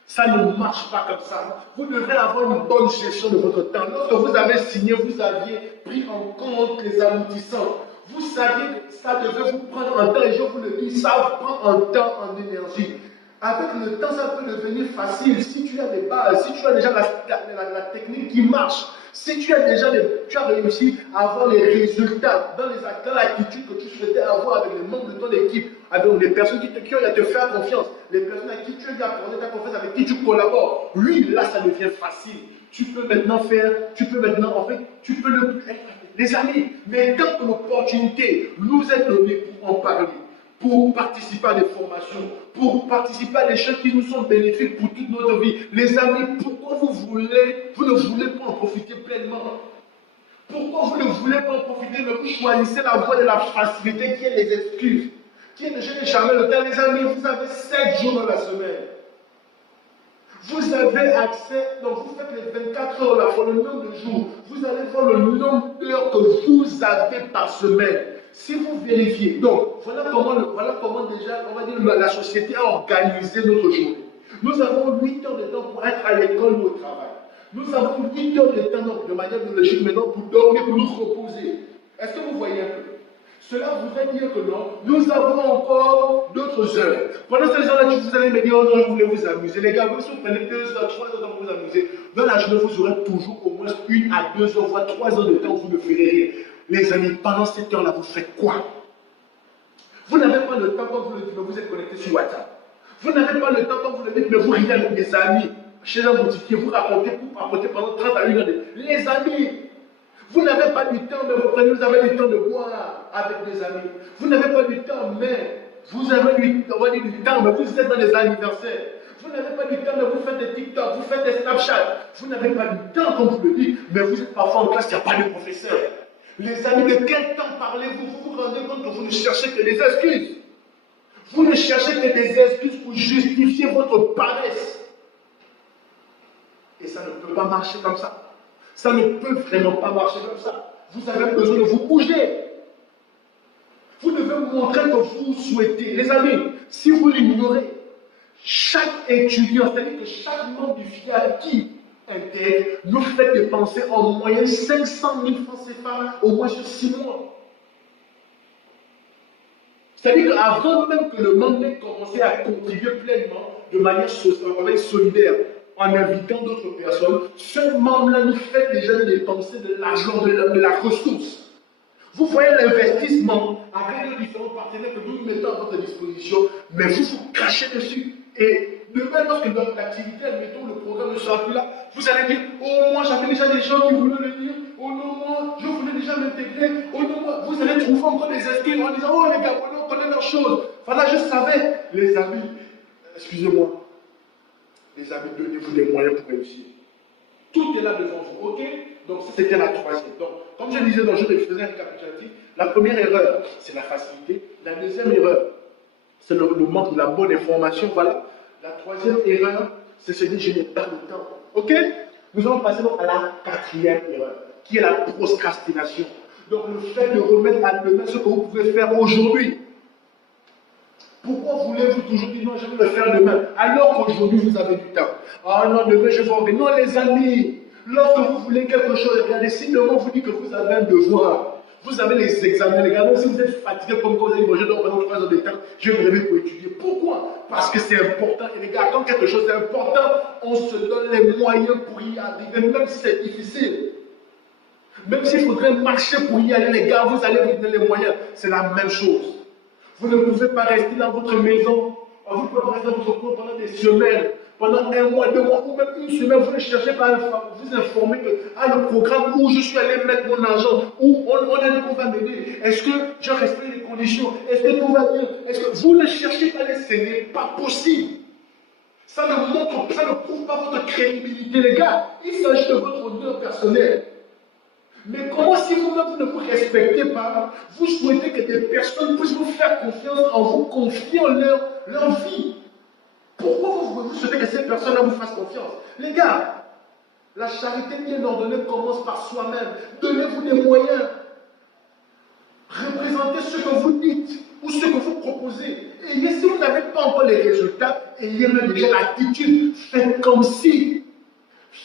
Ça ne marche pas comme ça. Vous devrez avoir une bonne gestion de votre temps. Lorsque vous avez signé, vous aviez pris en compte les aboutissants. Vous saviez que ça devait vous prendre un temps, et je vous le dis, ça prend un temps en énergie. Avec le temps, ça peut devenir facile. Si tu as des bases, si tu as déjà la technique qui marche, si tu as déjà tu as réussi à avoir les résultats dans l'attitude que tu souhaitais avoir avec les membres de ton équipe, avec les personnes qui ont à te faire confiance, les personnes à qui tu as accordé ta confiance, avec qui tu collabores, oui, là, ça devient facile. Tu peux maintenant, les amis, mais quand l'opportunité nous est donnée pour en parler, pour participer à des formations, pour participer à des choses qui nous sont bénéfiques pour toute notre vie. Les amis, pourquoi vous ne voulez pas en profiter pleinement? Pourquoi vous ne voulez pas en profiter, mais vous choisissez la voie de la facilité qui est les excuses, qui est de je n'ai jamais le temps. Les amis, vous avez 7 jours dans la semaine. Vous avez accès, donc vous faites les 24 heures là, pour le nombre de jours. Vous allez voir le nombre d'heures que vous avez par semaine. Si vous vérifiez, donc voilà comment déjà, on va dire, la société a organisé notre journée. Nous avons 8 heures de temps pour être à l'école ou au travail. Nous avons 8 heures de temps donc, de manière biologique maintenant pour dormir, pour nous reposer. Est-ce que vous voyez un peu? Cela voudrait dire que non, nous avons encore d'autres heures. Pendant ces heures-là, vous allez me dire, oh non, je voulais vous amuser. Les gars, si vous prenez 2 heures, 3 heures pour vous amuser, dans la journée, vous aurez toujours au moins 1 à 2 heures, voire 3 heures de temps où vous ne ferez rien. Les amis, pendant cette heure-là, vous faites quoi? Vous n'avez pas le temps quand vous le dites, mais vous êtes connecté sur WhatsApp. Vous n'avez pas le temps quand vous le dites, mais vous riez avec des amis. Chez un boutiquier, vous racontez pendant 30 à 1 heure. Les amis, vous n'avez pas du temps, mais vous avez du temps de boire avec des amis. Vous n'avez pas du temps, mais vous avez du temps, mais vous êtes dans les anniversaires. Vous n'avez pas du temps, mais vous faites des TikTok, vous faites des Snapchat. Vous n'avez pas du temps, comme vous le dites, mais vous êtes parfois en classe, il n'y a pas de professeur. Les amis, de quel temps parlez-vous? Vous vous rendez compte que vous ne cherchez que des excuses. Vous ne cherchez que des excuses pour justifier votre paresse. Et ça ne peut pas marcher comme ça. Ça ne peut vraiment pas marcher comme ça. Vous avez besoin de vous bouger. Vous devez montrer que vous souhaitez. Les amis, si vous l'ignorez, chaque étudiant, c'est-à-dire que chaque membre du FIA qui intègre, nous fait dépenser en moyenne 500 000 francs CFA au moins sur 6 mois. C'est-à-dire qu'avant même que le membre n'ait commencé à contribuer pleinement de manière solidaire, en invitant d'autres personnes, ce membre-là nous fait déjà dépenser de l'argent, de la ressource. Vous voyez l'investissement avec les différents partenaires que nous mettons à votre disposition, mais vous vous crachez dessus. Et demain, lorsque notre activité, admettons, le programme ne sera plus là, vous allez dire, oh moi j'avais déjà des gens qui voulaient le dire, oh non moi je voulais déjà m'intégrer, oh non moi, vous allez trouver encore des inscrits en disant, oh les gars, on connaît leurs choses. Voilà, je savais, les amis, excusez-moi, les amis, donnez-vous des moyens pour réussir. Tout est là devant vous, ok? Donc ça c'était la troisième. Donc, comme je disais dans le jeu, je faisais un récapitulatif. La première erreur, c'est la facilité. La deuxième erreur, c'est le manque de la bonne information. Voilà. La troisième erreur, c'est se dire je n'ai pas le temps. Ok? Nous allons passer donc à la quatrième erreur, qui est la procrastination. Donc le fait de remettre à demain ce que vous pouvez faire aujourd'hui. Pourquoi voulez-vous toujours dire non, je vais le faire demain, alors qu'aujourd'hui vous avez du temps? Ah non, demain je vais organiser. Non les amis, lorsque vous voulez quelque chose, regardez, si demain vous dit que vous avez un devoir, vous avez les examens, les gars, même si vous êtes fatigué comme quand vous avez dit, je dois prendre 3 heures de temps, je vais me réveiller pour étudier. Pourquoi? Parce que c'est important. Et les gars, quand quelque chose est important, on se donne les moyens pour y arriver, même si c'est difficile. Même s'il faudrait marcher pour y aller, les gars, vous allez vous donner les moyens. C'est la même chose. Vous ne pouvez pas rester dans votre maison, vous ne pouvez pas rester dans votre coin pendant des semaines, pendant 1 mois, 2 mois, ou même une semaine, vous ne cherchez pas à vous informer que le programme où je suis allé mettre mon argent, où on a dit qu'on va m'aider, est-ce que je respecte les conditions, est-ce que tout va bien, est-ce que vous ne cherchez pas à ce n'est pas possible. Ça ne prouve pas votre crédibilité, les gars. Il s'agit de votre honneur personnel. Mais comment si vous-même vous ne vous respectez pas, vous souhaitez que des personnes puissent vous faire confiance en vous confiant leur vie? Pourquoi vous souhaitez que ces personnes-là vous fassent confiance? Les gars, la charité bien ordonnée commence par soi-même. Donnez-vous des moyens. Représentez ce que vous dites ou ce que vous proposez. Et si vous n'avez pas encore les résultats, ayez déjà l'attitude. Faites comme si.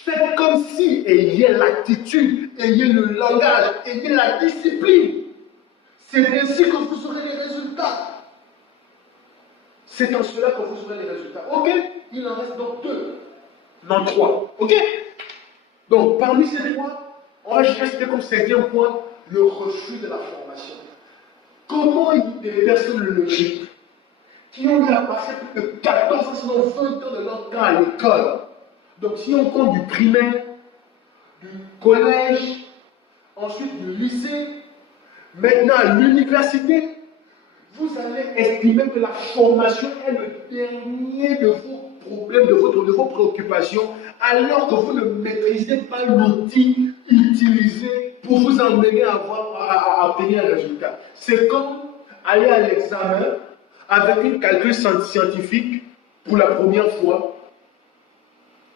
Faites comme si, ayez l'attitude, ayez le langage, ayez la discipline. C'est ainsi que vous aurez les résultats. C'est en cela que vous aurez les résultats. Ok? Il en reste donc 2. Non, 3. Ok? Donc, parmi ces 3, on va rester comme 5e point, le refus de la formation. Comment des personnes logiques qui ont eu à passer plus de 14 ans, sinon 20 ans de leur temps à l'école. Donc, si on compte du primaire, du collège, ensuite du lycée, maintenant à l'université, vous allez estimer que la formation est le dernier de vos problèmes, de vos préoccupations, alors que vous ne maîtrisez pas l'outil utilisé pour vous emmener à obtenir un résultat. C'est comme aller à l'examen avec une calcul scientifique pour la première fois.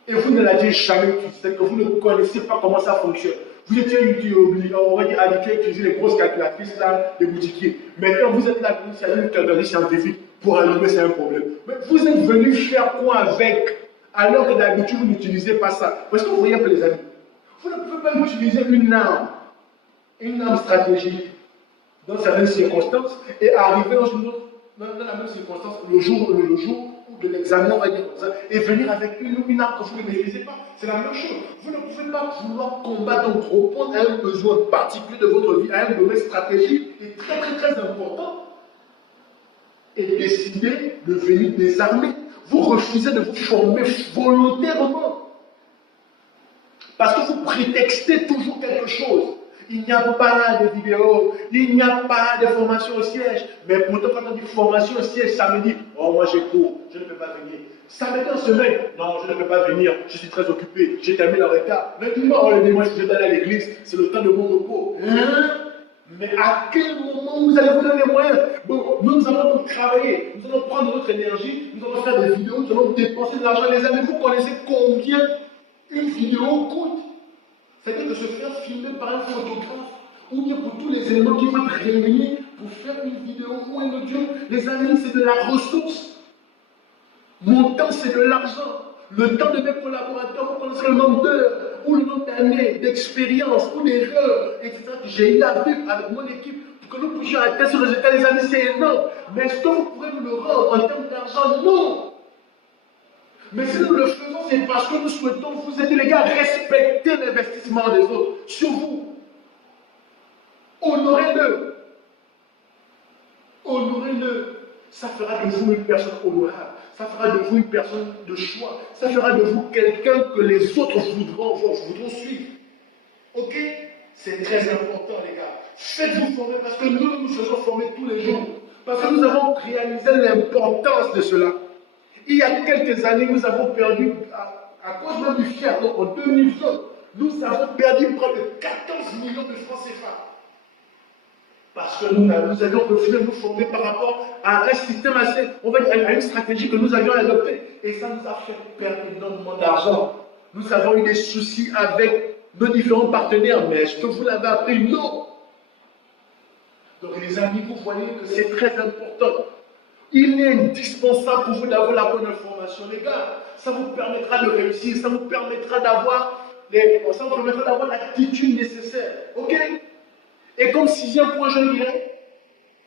Et vous ne l'avez jamais utilisé, c'est que vous ne connaissez pas comment ça fonctionne. Vous étiez habitué à utiliser les grosses calculatrices là, les boutiquiers. Maintenant, vous êtes là, vous avez une calculatrice scientifique pour allumer, c'est un problème. Mais vous êtes venu faire quoi avec, alors que d'habitude vous n'utilisez pas ça? Parce que vous voyez un peu les amis, vous ne pouvez pas utiliser une arme stratégique dans certaines circonstances et arriver dans la même circonstance le jour de l'examen, on va dire comme ça, et venir avec une arme que vous ne maîtrisez pas. C'est la même chose. Vous ne pouvez pas vouloir combattre, donc répondre à un besoin particulier de votre vie, à un domaine stratégique et très très très important, et décider de venir désarmer. Vous refusez de vous former volontairement. Parce que vous prétextez toujours quelque chose. Il n'y a pas de vidéo, il n'y a pas de formation au siège. Mais pourtant, quand on dit formation au siège samedi, oh, moi j'ai cours, je ne peux pas venir. Samedi en semaine, non, je ne peux pas venir, je suis très occupé, j'ai terminé en retard. Le dimanche, je vais aller à l'église, c'est le temps de mon repos. Mais à quel moment vous allez vous donner les moyens? Bon, nous allons donc travailler, nous allons prendre notre énergie, nous allons faire des vidéos, nous allons dépenser de l'argent. Les amis, vous connaissez combien une vidéo coûte? C'est-à-dire de se faire filmer par un photographe, ou bien pour tous les éléments qui vont être réunis pour faire une vidéo ou un audio. Les amis, c'est de la ressource. Mon temps, c'est de l'argent. Le temps de mes collaborateurs, vous connaissez le nombre d'heures, ou le nombre d'années, d'expérience, ou d'erreurs, etc. J'ai eu à vivre avec mon équipe pour que nous puissions atteindre ce résultat. Les amis, c'est énorme. Mais est-ce que vous pourrez nous le rendre en termes d'argent? Non. Mais si nous le faisons, c'est parce que nous souhaitons vous aider, les gars, respecter l'investissement des autres sur vous. Honorez-le. Honorez-le. Ça fera de vous une personne honorable. Ça fera de vous une personne de choix. Ça fera de vous quelqu'un que les autres voudront suivre. Ok? C'est très important, les gars. Faites-vous former parce que nous faisons former tous les jours. Parce que nous avons réalisé l'importance de cela. Il y a quelques années, nous avons perdu, à cause même du fiat, donc en 2020, nous avons perdu près de 14 millions de francs CFA. Parce que nous avions refusé de nous former par rapport à un système assez, on va dire, à une stratégie que nous avions adoptée. Et ça nous a fait perdre énormément d'argent. Nous avons eu des soucis avec nos différents partenaires, mais est-ce que vous l'avez appris? Non. Donc les amis, vous voyez que c'est très important. Il est indispensable pour vous d'avoir la bonne information, les gars. Ça vous permettra de réussir, ça vous permettra d'avoir l'attitude nécessaire. Ok? Et comme sixième point, je dirais,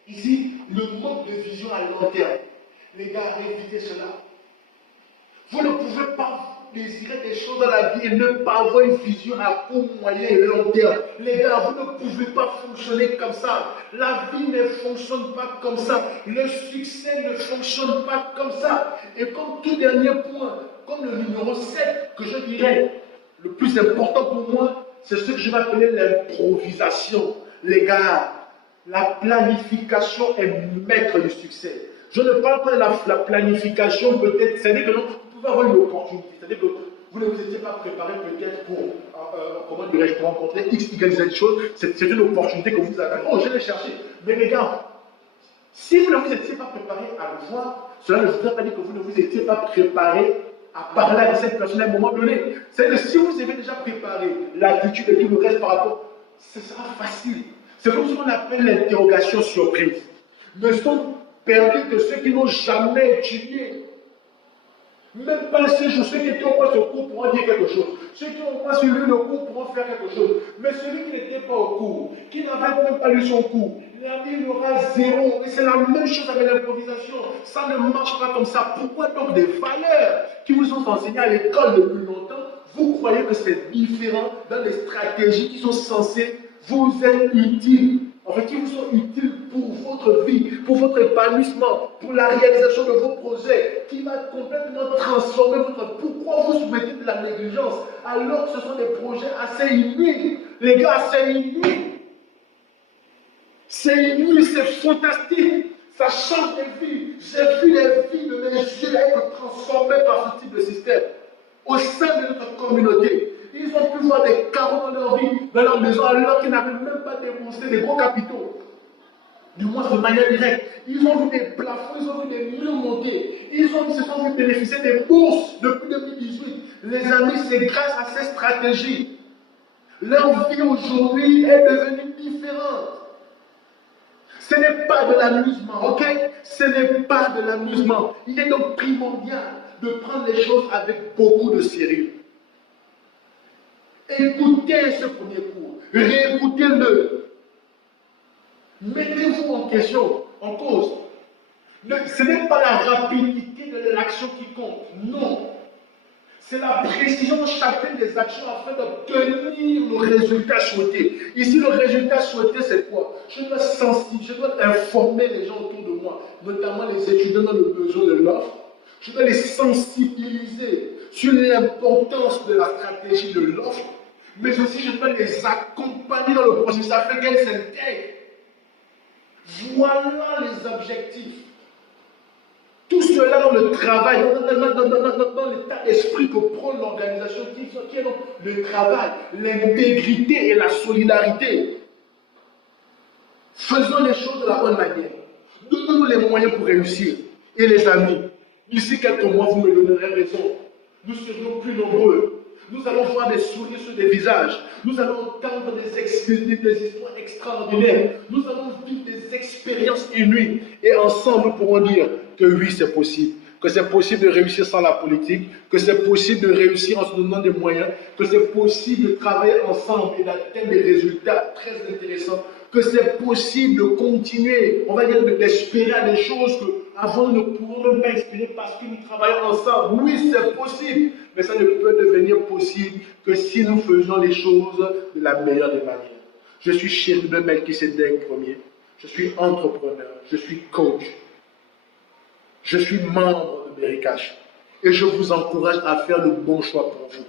ici, le manque de vision à long terme. Les gars, évitez cela. Vous ne pouvez pas désirer des choses dans la vie et ne pas avoir une vision à court, moyen et long terme. Les gars, vous ne pouvez pas fonctionner comme ça. La vie ne fonctionne pas comme ça. Le succès ne fonctionne pas comme ça. Et comme tout dernier point, comme le numéro 7, que je dirais, le plus important pour moi, c'est ce que je vais appeler l'improvisation. Les gars, la planification est maître du succès. Je ne parle pas de la planification peut-être, c'est-à-dire que non, vous pouvez avoir une opportunité, c'est-à-dire que vous ne vous étiez pas préparé peut-être pour, comment dirais-je, pour rencontrer X, Y, Z choses, c'est une opportunité que vous avez. Oh, je l'ai cherché. Mais les gars, si vous ne vous étiez pas préparé à le voir, cela ne voudrait pas dire que vous ne vous étiez pas préparé à parler avec cette personne à un moment donné. C'est que si vous avez déjà préparé l'attitude et tout le reste par rapport, ce sera facile. C'est comme ce qu'on appelle l'interrogation surprise. Ne sont perdus que ceux qui n'ont jamais étudié. Même pas ceux qui étaient au moins au cours pourront dire quelque chose. Ceux qui ont au moins suivi le cours pourront faire quelque chose. Mais celui qui n'était pas au cours, qui n'avait même pas lu son cours, il aura zéro. Et c'est la même chose avec l'improvisation. Ça ne marche pas comme ça. Pourquoi donc des valeurs qui vous ont enseignées à l'école depuis longtemps, vous croyez que c'est différent dans des stratégies qui sont censées vous être utiles? En fait, qui vous sont utiles pour votre vie, pour votre épanouissement, pour la réalisation de vos projets, qui va complètement transformer votre... Pourquoi vous soumettez de la négligence alors que ce sont des projets assez inouïs? Les gars, c'est inouï. C'est inouï, c'est fantastique. Ça change des vies. J'ai vu les vies de mes yeux être transformées par ce type de système. Au sein de notre communauté, ils ont pu voir des carreaux dans leur vie, dans leur maison, alors qu'ils n'avaient même pas dépensé des gros capitaux. Du moins de manière directe. Ils ont vu des plafonds, ils ont vu des murs monter. Ils se sont vu bénéficier des bourses depuis 2018. Les amis, c'est grâce à ces stratégies. Leur vie aujourd'hui est devenue différente. Ce n'est pas de l'amusement, ok? Ce n'est pas de l'amusement. Il est donc primordial de prendre les choses avec beaucoup de sérieux. Écoutez ce premier cours, réécoutez-le. Mettez-vous en question, en cause. Ce n'est pas la rapidité de l'action qui compte, non. C'est la précision de chacune des actions afin d'obtenir le résultat souhaité. Ici, le résultat souhaité, c'est quoi? Je dois sensibiliser, je dois informer les gens autour de moi, notamment les étudiants dans le besoin de l'offre. Je dois les sensibiliser sur l'importance de la stratégie de l'offre, mais aussi je dois les accompagner dans le processus afin qu'elles s'intègrent. Voilà les objectifs. Tout cela dans le travail, dans l'état d'esprit que prend l'organisation, qui est donc le travail, l'intégrité et la solidarité. Faisons les choses de la bonne manière. Donnons-nous les moyens pour réussir. Et les amis, d'ici quelques mois, vous me donnerez raison. Nous serons plus nombreux. Nous allons voir des sourires sur des visages. Nous allons entendre des histoires extraordinaires. Nous allons vivre des expériences inouïes. Et ensemble, nous pourrons dire que oui, c'est possible. Que c'est possible de réussir sans la politique. Que c'est possible de réussir en se donnant des moyens. Que c'est possible de travailler ensemble et d'atteindre des résultats très intéressants. Que c'est possible de continuer, on va dire, d'espérer à des choses qu'avant nous ne pouvons même pas espérer parce que nous travaillons ensemble. Oui, c'est possible, mais ça ne peut devenir possible que si nous faisons les choses de la meilleure des manières. Je suis Chérubin Melchisedec premier, je suis entrepreneur, je suis coach, je suis membre de Berikash et je vous encourage à faire le bon choix pour vous.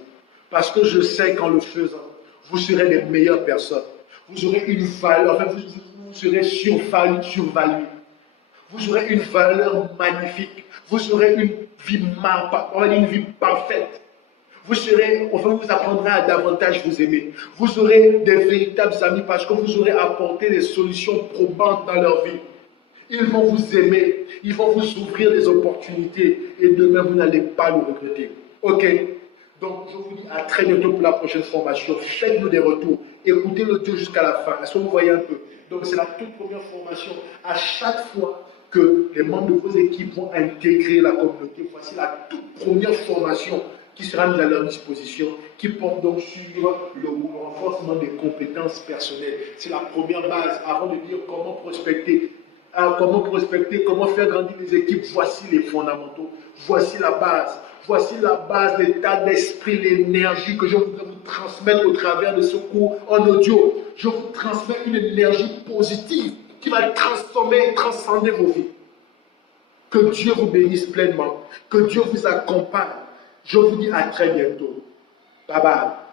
Parce que je sais qu'en le faisant, vous serez les meilleures personnes. Vous aurez une valeur, enfin, vous serez survalué. Vous aurez une valeur magnifique. Vous aurez une vie parfaite. Vous apprendrez à davantage vous aimer. Vous aurez des véritables amis parce que vous aurez apporté des solutions probantes dans leur vie. Ils vont vous aimer, ils vont vous ouvrir des opportunités et demain vous n'allez pas le regretter. Ok? Donc, je vous dis à très bientôt pour la prochaine formation. Faites-nous des retours. Écoutez l'audio jusqu'à la fin. Est-ce que vous voyez un peu? Donc, c'est la toute première formation. À chaque fois que les membres de vos équipes vont intégrer la communauté, voici la toute première formation qui sera mise à leur disposition, qui porte donc sur le renforcement des compétences personnelles. C'est la première base avant de dire comment prospecter. Comment faire grandir les équipes. Voici les fondamentaux. Voici la base. Voici la base, l'état d'esprit, l'énergie que je voudrais vous transmettre au travers de ce cours en audio. Je vous transmets une énergie positive qui va transformer et transcender vos vies. Que Dieu vous bénisse pleinement. Que Dieu vous accompagne. Je vous dis à très bientôt. Bye bye.